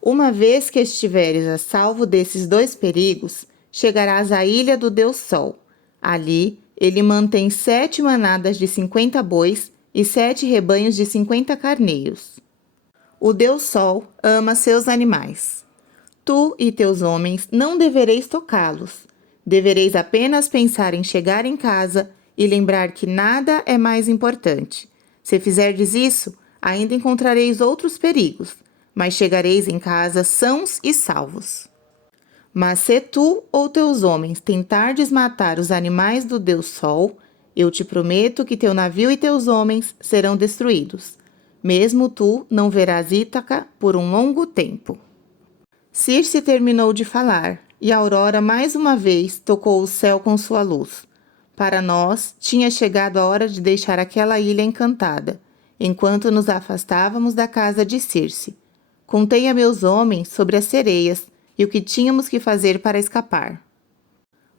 Uma vez que estiveres a salvo desses 2 perigos, chegarás à ilha do Deus Sol. Ali, Ele mantém 7 manadas de 50 bois e 7 rebanhos de 50 carneiros. O Deus Sol ama seus animais. Tu e teus homens não devereis tocá-los. Devereis apenas pensar em chegar em casa e lembrar que nada é mais importante. Se fizerdes isso, ainda encontrareis outros perigos, mas chegareis em casa sãos e salvos. Mas se tu ou teus homens tentardes matar os animais do Deus Sol, eu te prometo que teu navio e teus homens serão destruídos. Mesmo tu não verás Ítaca por um longo tempo. Circe terminou de falar, e a aurora mais uma vez tocou o céu com sua luz. Para nós, tinha chegado a hora de deixar aquela ilha encantada, enquanto nos afastávamos da casa de Circe. Contei a meus homens sobre as sereias e o que tínhamos que fazer para escapar.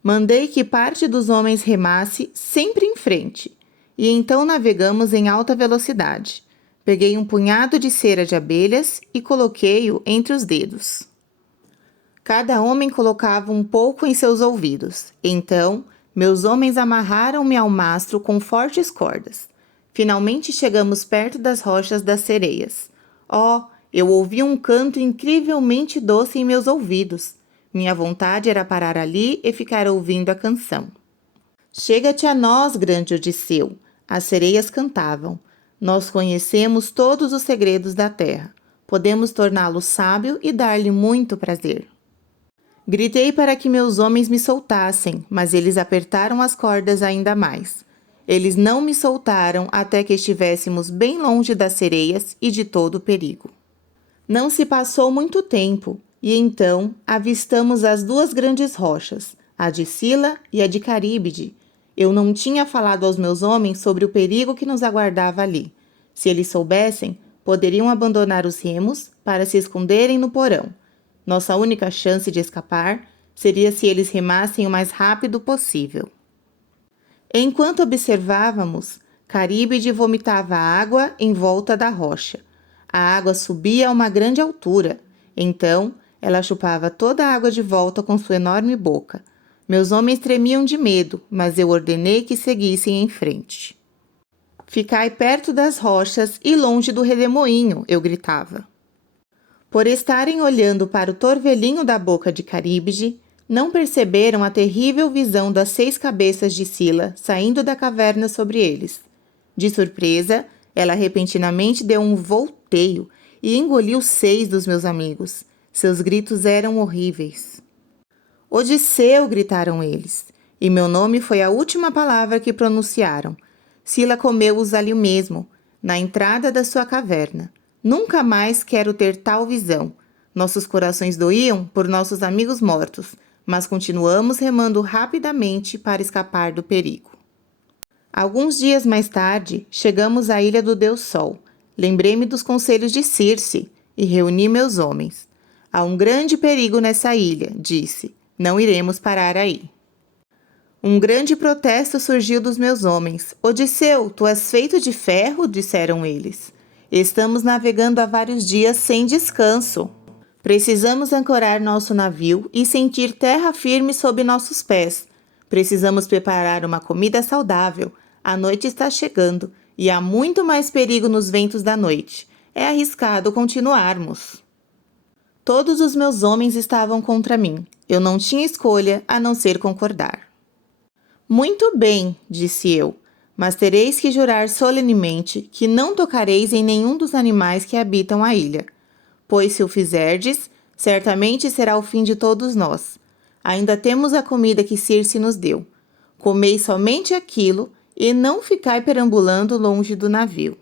Mandei que parte dos homens remasse sempre em frente, e então navegamos em alta velocidade. Peguei um punhado de cera de abelhas e coloquei-o entre os dedos. Cada homem colocava um pouco em seus ouvidos. Então, meus homens amarraram-me ao mastro com fortes cordas. Finalmente chegamos perto das rochas das sereias. Oh, eu ouvi um canto incrivelmente doce em meus ouvidos. Minha vontade era parar ali e ficar ouvindo a canção. Chega-te a nós, grande Odisseu. As sereias cantavam. Nós conhecemos todos os segredos da terra. Podemos torná-lo sábio e dar-lhe muito prazer. Gritei para que meus homens me soltassem, mas eles apertaram as cordas ainda mais. Eles não me soltaram até que estivéssemos bem longe das sereias e de todo o perigo. Não se passou muito tempo, e então avistamos as 2 grandes rochas, a de Sila e a de Caríbide. Eu não tinha falado aos meus homens sobre o perigo que nos aguardava ali. Se eles soubessem, poderiam abandonar os remos para se esconderem no porão. Nossa única chance de escapar seria se eles remassem o mais rápido possível. Enquanto observávamos, Caríbide vomitava água em volta da rocha. A água subia a uma grande altura. Então, ela chupava toda a água de volta com sua enorme boca. Meus homens tremiam de medo, mas eu ordenei que seguissem em frente. Ficai perto das rochas e longe do redemoinho, eu gritava. Por estarem olhando para o torvelinho da boca de Caríbide, não perceberam a terrível visão das 6 cabeças de Sila saindo da caverna sobre eles. De surpresa, ela repentinamente deu um volteio e engoliu 6 dos meus amigos. Seus gritos eram horríveis. Odisseu, gritaram eles, e meu nome foi a última palavra que pronunciaram. Sila comeu-os ali mesmo, na entrada da sua caverna. Nunca mais quero ter tal visão. Nossos corações doíam por nossos amigos mortos, mas continuamos remando rapidamente para escapar do perigo. Alguns dias mais tarde, chegamos à ilha do Deus Sol. Lembrei-me dos conselhos de Circe e reuni meus homens. Há um grande perigo nessa ilha, disse. Não iremos parar aí. Um grande protesto surgiu dos meus homens. Odisseu, tu és feito de ferro, disseram eles. Estamos navegando há vários dias sem descanso. Precisamos ancorar nosso navio e sentir terra firme sob nossos pés. Precisamos preparar uma comida saudável. A noite está chegando e há muito mais perigo nos ventos da noite. É arriscado continuarmos. Todos os meus homens estavam contra mim. Eu não tinha escolha a não ser concordar. Muito bem, disse eu. Mas tereis que jurar solenemente que não tocareis em nenhum dos animais que habitam a ilha. Pois se o fizerdes, certamente será o fim de todos nós. Ainda temos a comida que Circe nos deu. Comei somente aquilo e não ficai perambulando longe do navio.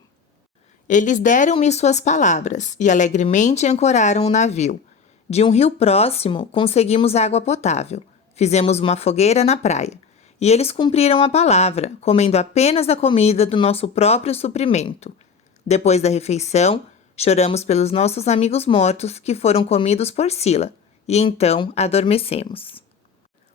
Eles deram-me suas palavras e alegremente ancoraram o navio. De um rio próximo, conseguimos água potável. Fizemos uma fogueira na praia. E eles cumpriram a palavra, comendo apenas a comida do nosso próprio suprimento. Depois da refeição, choramos pelos nossos amigos mortos que foram comidos por Sila, e então adormecemos.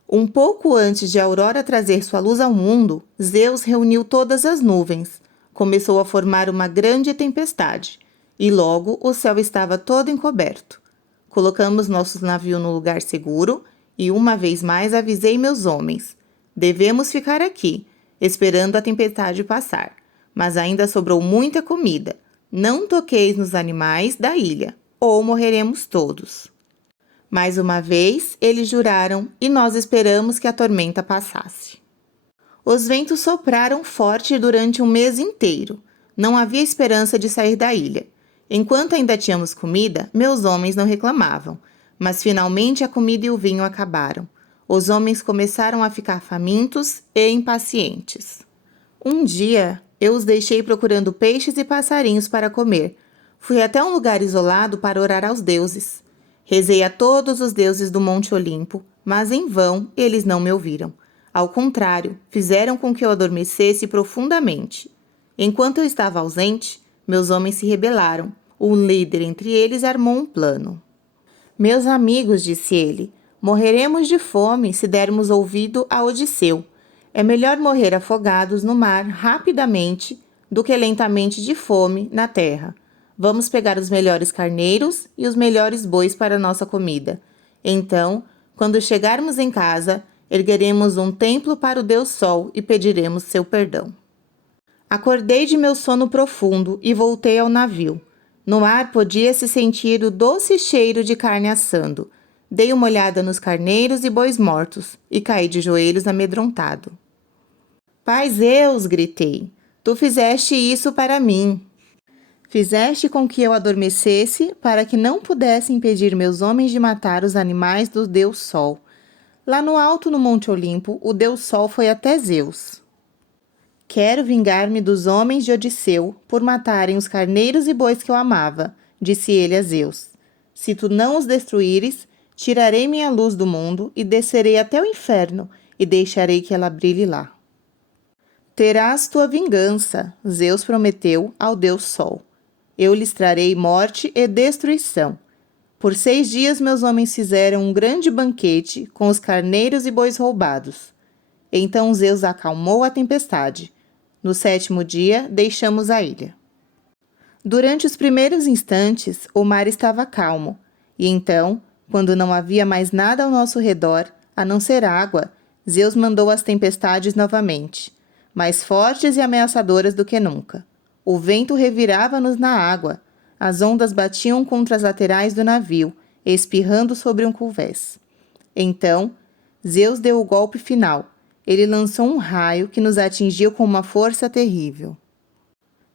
Um pouco antes de a aurora trazer sua luz ao mundo, Zeus reuniu todas as nuvens. Começou a formar uma grande tempestade, e logo o céu estava todo encoberto. Colocamos nosso navio no lugar seguro, e uma vez mais avisei meus homens. Devemos ficar aqui, esperando a tempestade passar, mas ainda sobrou muita comida. Não toqueis nos animais da ilha, ou morreremos todos. Mais uma vez, eles juraram e nós esperamos que a tormenta passasse. Os ventos sopraram forte durante um mês inteiro. Não havia esperança de sair da ilha. Enquanto ainda tínhamos comida, meus homens não reclamavam, mas finalmente a comida e o vinho acabaram. Os homens começaram a ficar famintos e impacientes. Um dia, eu os deixei procurando peixes e passarinhos para comer. Fui até um lugar isolado para orar aos deuses. Rezei a todos os deuses do Monte Olimpo, mas em vão eles não me ouviram. Ao contrário, fizeram com que eu adormecesse profundamente. Enquanto eu estava ausente, meus homens se rebelaram. O líder entre eles armou um plano. Meus amigos, disse ele, morreremos de fome se dermos ouvido a Odisseu. É melhor morrer afogados no mar rapidamente do que lentamente de fome na terra. Vamos pegar os melhores carneiros e os melhores bois para nossa comida. Então, quando chegarmos em casa, ergueremos um templo para o Deus Sol e pediremos seu perdão. Acordei de meu sono profundo e voltei ao navio. No ar podia-se sentir o doce cheiro de carne assando. Dei uma olhada nos carneiros e bois mortos e caí de joelhos amedrontado. Pai Zeus, gritei, tu fizeste isso para mim. Fizeste com que eu adormecesse para que não pudesse impedir meus homens de matar os animais do Deus Sol. Lá no alto no Monte Olimpo, o Deus Sol foi até Zeus. Quero vingar-me dos homens de Odisseu por matarem os carneiros e bois que eu amava, disse ele a Zeus. Se tu não os destruíres, tirarei minha luz do mundo e descerei até o inferno e deixarei que ela brilhe lá. Terás tua vingança, Zeus prometeu ao Deus Sol. Eu lhes trarei morte e destruição. Por 6 dias meus homens fizeram um grande banquete com os carneiros e bois roubados. Então Zeus acalmou a tempestade. No 7º dia, deixamos a ilha. Durante os primeiros instantes, o mar estava calmo, e então, quando não havia mais nada ao nosso redor, a não ser água, Zeus mandou as tempestades novamente, mais fortes e ameaçadoras do que nunca. O vento revirava-nos na água, as ondas batiam contra as laterais do navio, espirrando sobre um convés. Então, Zeus deu o golpe final. Ele lançou um raio que nos atingiu com uma força terrível.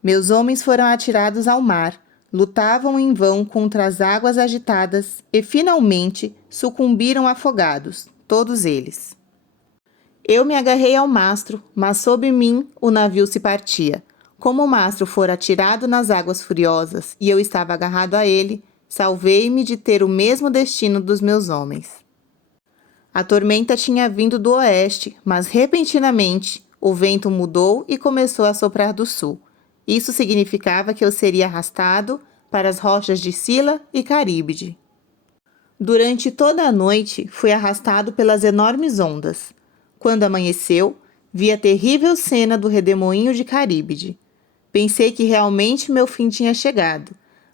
Meus homens foram atirados ao mar, lutavam em vão contra as águas agitadas e, finalmente, sucumbiram afogados, todos eles. Eu me agarrei ao mastro, mas sob mim o navio se partia. Como o mastro fora atirado nas águas furiosas e eu estava agarrado a ele, salvei-me de ter o mesmo destino dos meus homens. A tormenta tinha vindo do oeste, mas repentinamente o vento mudou e começou a soprar do sul. Isso significava que eu seria arrastado para as rochas de Sila e Caríbide. Durante toda a noite fui arrastado pelas enormes ondas. Quando amanheceu, vi a terrível cena do redemoinho de Caríbide. Pensei que realmente meu fim tinha chegado,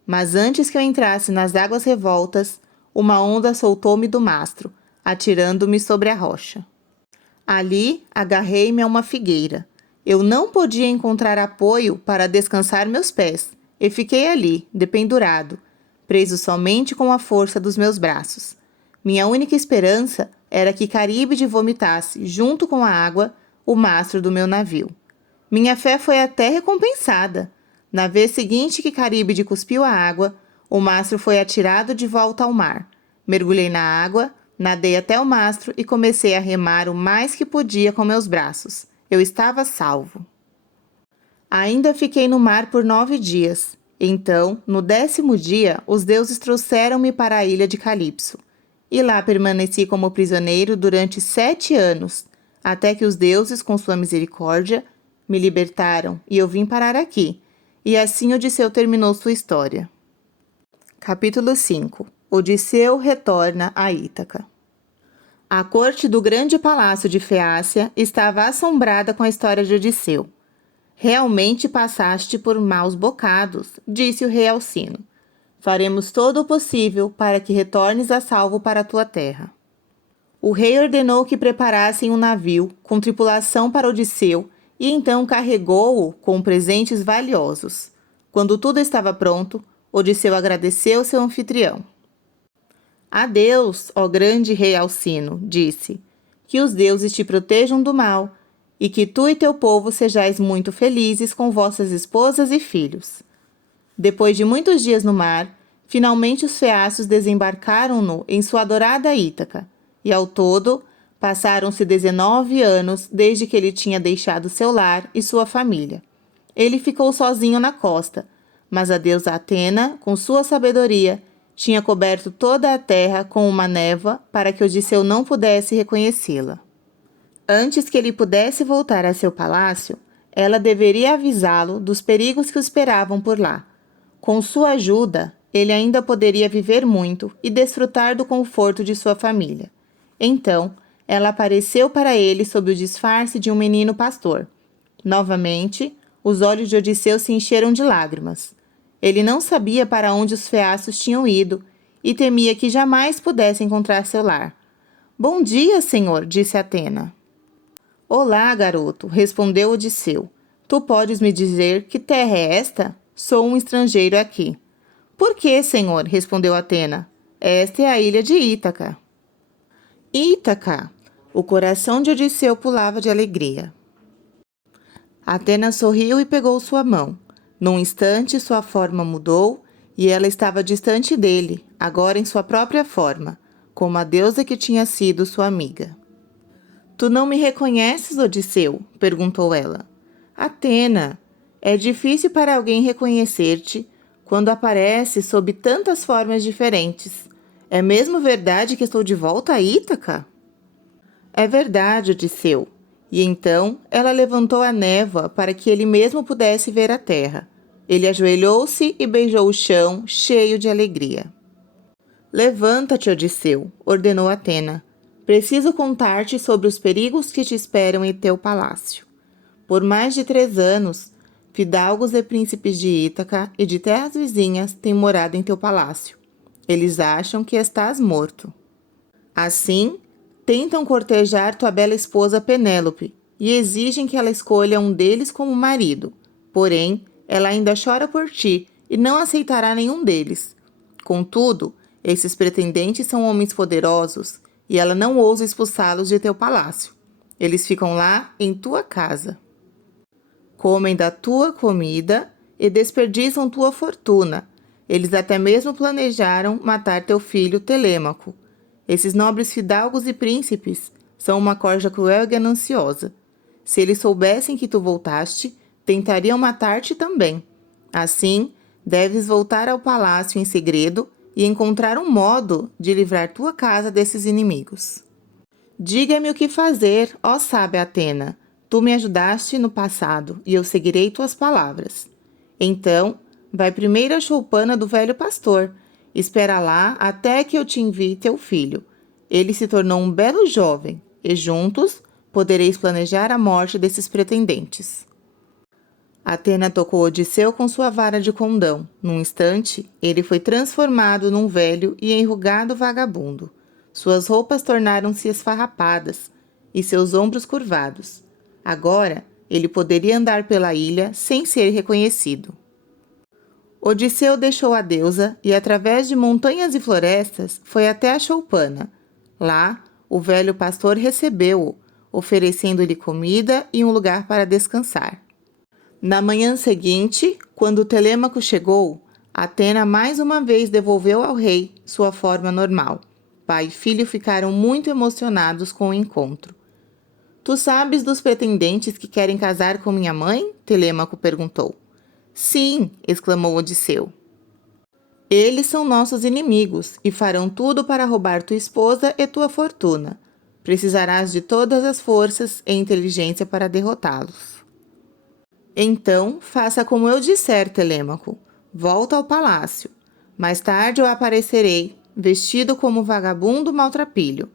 mas antes que eu entrasse nas águas revoltas, uma onda soltou-me do mastro, atirando-me sobre a rocha. Ali, agarrei-me a uma figueira. Eu não podia encontrar apoio para descansar meus pés, e fiquei ali, dependurado, preso somente com a força dos meus braços. Minha única esperança era que Caríbide vomitasse, junto com a água, o mastro do meu navio. Minha fé foi até recompensada. Na vez seguinte que Caríbide cuspiu a água, o mastro foi atirado de volta ao mar. Mergulhei na água, nadei até o mastro e comecei a remar o mais que podia com meus braços. Eu estava salvo. Ainda fiquei no mar por 9 dias. Então, no 10º dia, os deuses trouxeram-me para a ilha de Calipso. E lá permaneci como prisioneiro durante 7 anos, até que os deuses, com sua misericórdia, me libertaram e eu vim parar aqui. E assim Odisseu terminou sua história. Capítulo 5. Odisseu retorna a Ítaca. A corte do grande palácio de Feácia estava assombrada com a história de Odisseu. Realmente passaste por maus bocados, disse o rei Alcino. Faremos todo o possível para que retornes a salvo para a tua terra. O rei ordenou que preparassem um navio com tripulação para Odisseu e então carregou-o com presentes valiosos. Quando tudo estava pronto, Odisseu agradeceu seu anfitrião. Adeus, ó grande rei Alcino, disse, que os deuses te protejam do mal e que tu e teu povo sejais muito felizes com vossas esposas e filhos. Depois de muitos dias no mar, finalmente os feácios desembarcaram-no em sua adorada Ítaca, e ao todo passaram-se 19 anos desde que ele tinha deixado seu lar e sua família. Ele ficou sozinho na costa, mas a deusa Atena, com sua sabedoria, tinha coberto toda a terra com uma névoa para que Odisseu não pudesse reconhecê-la. Antes que ele pudesse voltar a seu palácio, ela deveria avisá-lo dos perigos que o esperavam por lá. Com sua ajuda, ele ainda poderia viver muito e desfrutar do conforto de sua família. Então, ela apareceu para ele sob o disfarce de um menino pastor. Novamente, os olhos de Odisseu se encheram de lágrimas. Ele não sabia para onde os feácios tinham ido e temia que jamais pudesse encontrar seu lar. Bom dia, senhor, disse Atena. Olá, garoto, respondeu Odisseu. Tu podes me dizer que terra é esta? Sou um estrangeiro aqui. Por que, senhor? Respondeu Atena. Esta é a ilha de Ítaca. Ítaca! O coração de Odisseu pulava de alegria. Atena sorriu e pegou sua mão. Num instante, sua forma mudou e ela estava distante dele, agora em sua própria forma, como a deusa que tinha sido sua amiga. Tu não me reconheces, Odisseu? Perguntou ela. Atena, é difícil para alguém reconhecer-te quando aparece sob tantas formas diferentes. É mesmo verdade que estou de volta a Ítaca? É verdade, Odisseu. E então ela levantou a névoa para que ele mesmo pudesse ver a terra. Ele ajoelhou-se e beijou o chão, cheio de alegria. Levanta-te, Odisseu, ordenou Atena. Preciso contar-te sobre os perigos que te esperam em teu palácio. Por mais de 3 anos, fidalgos e príncipes de Ítaca e de terras vizinhas têm morado em teu palácio. Eles acham que estás morto. Assim, tentam cortejar tua bela esposa Penélope e exigem que ela escolha um deles como marido. Porém, ela ainda chora por ti e não aceitará nenhum deles. Contudo, esses pretendentes são homens poderosos e ela não ousa expulsá-los de teu palácio. Eles ficam lá em tua casa. Comem da tua comida e desperdiçam tua fortuna. Eles até mesmo planejaram matar teu filho Telêmaco. Esses nobres fidalgos e príncipes são uma corja cruel e gananciosa. Se eles soubessem que tu voltaste, tentariam matar-te também. Assim, deves voltar ao palácio em segredo e encontrar um modo de livrar tua casa desses inimigos. Diga-me o que fazer, ó sábia Atena. Tu me ajudaste no passado e eu seguirei tuas palavras. Então, vai primeiro à choupana do velho pastor. Espera lá até que eu te envie teu filho. Ele se tornou um belo jovem e juntos podereis planejar a morte desses pretendentes. Atena tocou Odisseu com sua vara de condão. Num instante, ele foi transformado num velho e enrugado vagabundo. Suas roupas tornaram-se esfarrapadas e seus ombros curvados. Agora, ele poderia andar pela ilha sem ser reconhecido. Odisseu deixou a deusa e, através de montanhas e florestas, foi até a choupana. Lá, o velho pastor recebeu-o, oferecendo-lhe comida e um lugar para descansar. Na manhã seguinte, quando Telêmaco chegou, Atena mais uma vez devolveu ao rei sua forma normal. Pai e filho ficaram muito emocionados com o encontro. Tu sabes dos pretendentes que querem casar com minha mãe? Telêmaco perguntou. Sim, exclamou Odisseu. Eles são nossos inimigos e farão tudo para roubar tua esposa e tua fortuna. Precisarás de todas as forças e inteligência para derrotá-los. Então, faça como eu disser, Telêmaco. Volta ao palácio. Mais tarde eu aparecerei, vestido como vagabundo maltrapilho.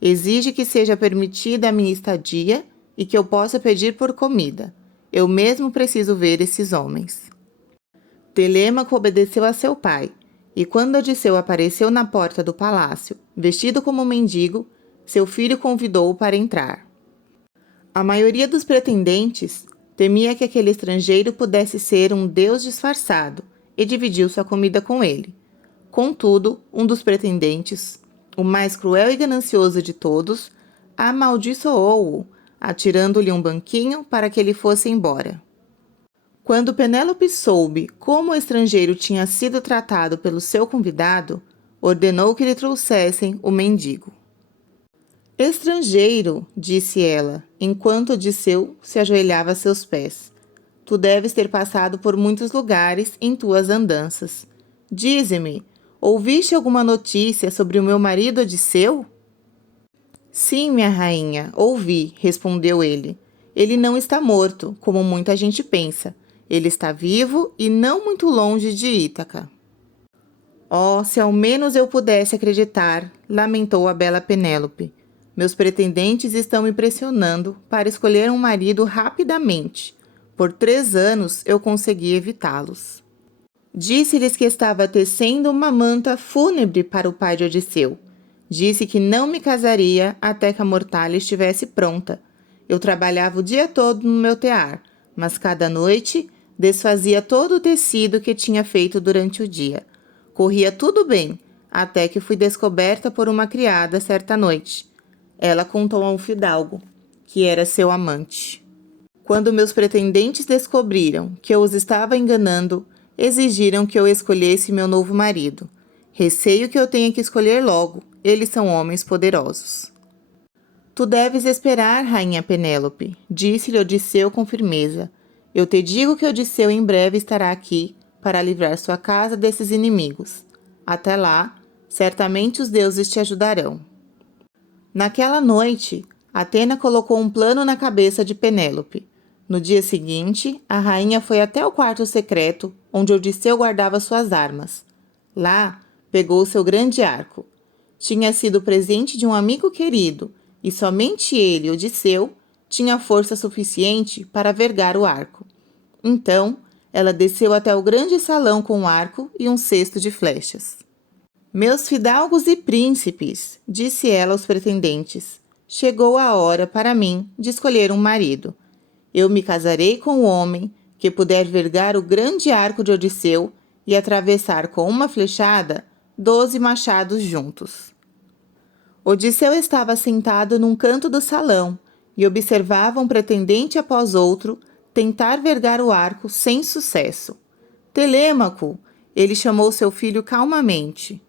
Exige que seja permitida a minha estadia e que eu possa pedir por comida. Eu mesmo preciso ver esses homens. Telêmaco obedeceu a seu pai, e quando Odisseu apareceu na porta do palácio, vestido como mendigo, seu filho convidou-o para entrar. A maioria dos pretendentes temia que aquele estrangeiro pudesse ser um deus disfarçado e dividiu sua comida com ele. Contudo, um dos pretendentes, o mais cruel e ganancioso de todos, amaldiçoou-o, atirando-lhe um banquinho para que ele fosse embora. Quando Penélope soube como o estrangeiro tinha sido tratado pelo seu convidado, ordenou que lhe trouxessem o mendigo. Estrangeiro, disse ela, enquanto Odisseu se ajoelhava a seus pés, tu deves ter passado por muitos lugares em tuas andanças. Dize-me, ouviste alguma notícia sobre o meu marido Odisseu? Sim, minha rainha, ouvi, respondeu ele. Ele não está morto, como muita gente pensa. Ele está vivo e não muito longe de Ítaca. Oh, se ao menos eu pudesse acreditar, lamentou a bela Penélope. Meus pretendentes estão me pressionando para escolher um marido rapidamente. Por 3 anos eu consegui evitá-los. Disse-lhes que estava tecendo uma manta fúnebre para o pai de Odisseu. Disse que não me casaria até que a mortalha estivesse pronta. Eu trabalhava o dia todo no meu tear, mas cada noite desfazia todo o tecido que tinha feito durante o dia. Corria tudo bem, até que fui descoberta por uma criada certa noite. Ela contou a um fidalgo, que era seu amante. Quando meus pretendentes descobriram que eu os estava enganando, exigiram que eu escolhesse meu novo marido. Receio que eu tenha que escolher logo, eles são homens poderosos. Tu deves esperar, rainha Penélope, disse-lhe Odisseu com firmeza. Eu te digo que Odisseu em breve estará aqui para livrar sua casa desses inimigos. Até lá, certamente os deuses te ajudarão. Naquela noite, Atena colocou um plano na cabeça de Penélope. No dia seguinte, a rainha foi até o quarto secreto, onde Odisseu guardava suas armas. Lá, pegou seu grande arco. Tinha sido presente de um amigo querido, e somente ele, Odisseu, tinha força suficiente para vergar o arco. Então, ela desceu até o grande salão com o arco e um cesto de flechas. Meus fidalgos e príncipes, disse ela aos pretendentes, chegou a hora para mim de escolher um marido. Eu me casarei com o homem que puder vergar o grande arco de Odisseu e atravessar com uma flechada 12 machados juntos. Odisseu estava sentado num canto do salão e observava um pretendente após outro tentar vergar o arco sem sucesso. Telêmaco, ele chamou seu filho calmamente.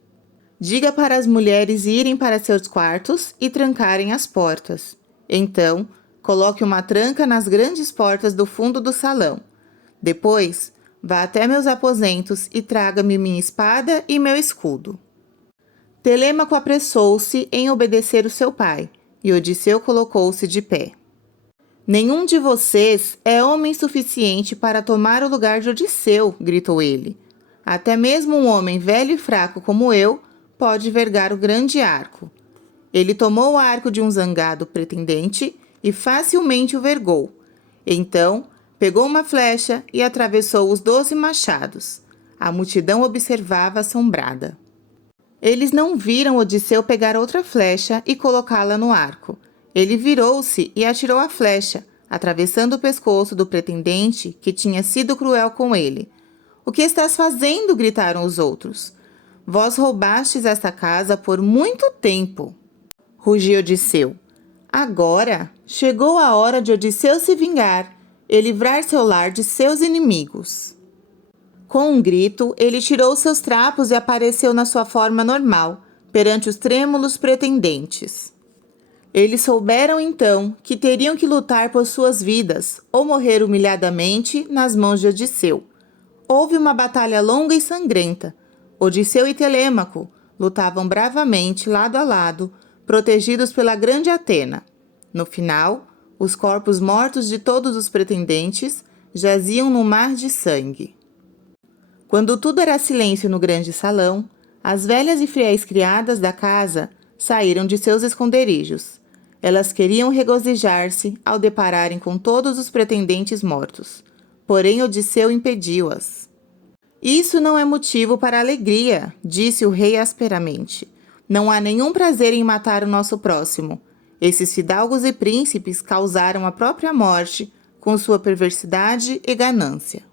Diga para as mulheres irem para seus quartos e trancarem as portas. Então, coloque uma tranca nas grandes portas do fundo do salão. Depois, vá até meus aposentos e traga-me minha espada e meu escudo. Telêmaco apressou-se em obedecer o seu pai, e Odisseu colocou-se de pé. Nenhum de vocês é homem suficiente para tomar o lugar de Odisseu, gritou ele. Até mesmo um homem velho e fraco como eu pode vergar o grande arco. Ele tomou o arco de um zangado pretendente e facilmente o vergou. Então, pegou uma flecha e atravessou os 12 machados. A multidão observava assombrada. Eles não viram Odisseu pegar outra flecha e colocá-la no arco. Ele virou-se e atirou a flecha, atravessando o pescoço do pretendente que tinha sido cruel com ele. O que estás fazendo? Gritaram os outros. Vós roubastes esta casa por muito tempo, rugiu Odisseu. Agora chegou a hora de Odisseu se vingar e livrar seu lar de seus inimigos. Com um grito, ele tirou seus trapos e apareceu na sua forma normal, perante os trêmulos pretendentes. Eles souberam então que teriam que lutar por suas vidas ou morrer humilhadamente nas mãos de Odisseu. Houve uma batalha longa e sangrenta. Odisseu e Telêmaco lutavam bravamente lado a lado, protegidos pela grande Atena. No final, os corpos mortos de todos os pretendentes jaziam no mar de sangue. Quando tudo era silêncio no grande salão, as velhas e fiéis criadas da casa saíram de seus esconderijos. Elas queriam regozijar-se ao depararem com todos os pretendentes mortos. Porém, Odisseu impediu-as. Isso não é motivo para alegria, disse o rei asperamente. Não há nenhum prazer em matar o nosso próximo. Esses fidalgos e príncipes causaram a própria morte com sua perversidade e ganância.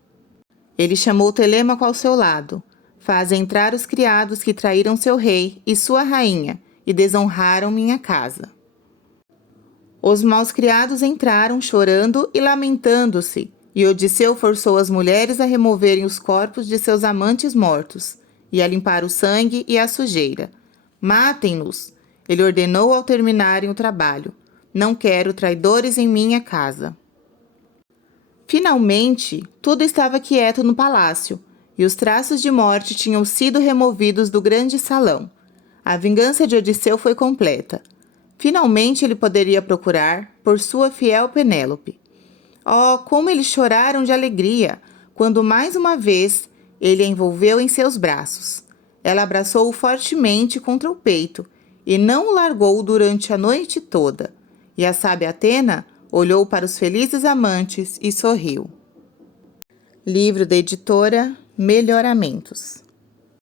Ele chamou Telêmaco ao seu lado. Faz entrar os criados que traíram seu rei e sua rainha e desonraram minha casa. Os maus criados entraram chorando e lamentando-se, e Odisseu forçou as mulheres a removerem os corpos de seus amantes mortos e a limpar o sangue e a sujeira. Matem-nos, ele ordenou ao terminarem o trabalho. Não quero traidores em minha casa. Finalmente, tudo estava quieto no palácio, e os traços de morte tinham sido removidos do grande salão. A vingança de Odisseu foi completa. Finalmente ele poderia procurar por sua fiel Penélope. Oh, como eles choraram de alegria, quando mais uma vez ele a envolveu em seus braços. Ela abraçou-o fortemente contra o peito e não o largou durante a noite toda. E a sábia Atena olhou para os felizes amantes e sorriu. Livro da editora Melhoramentos.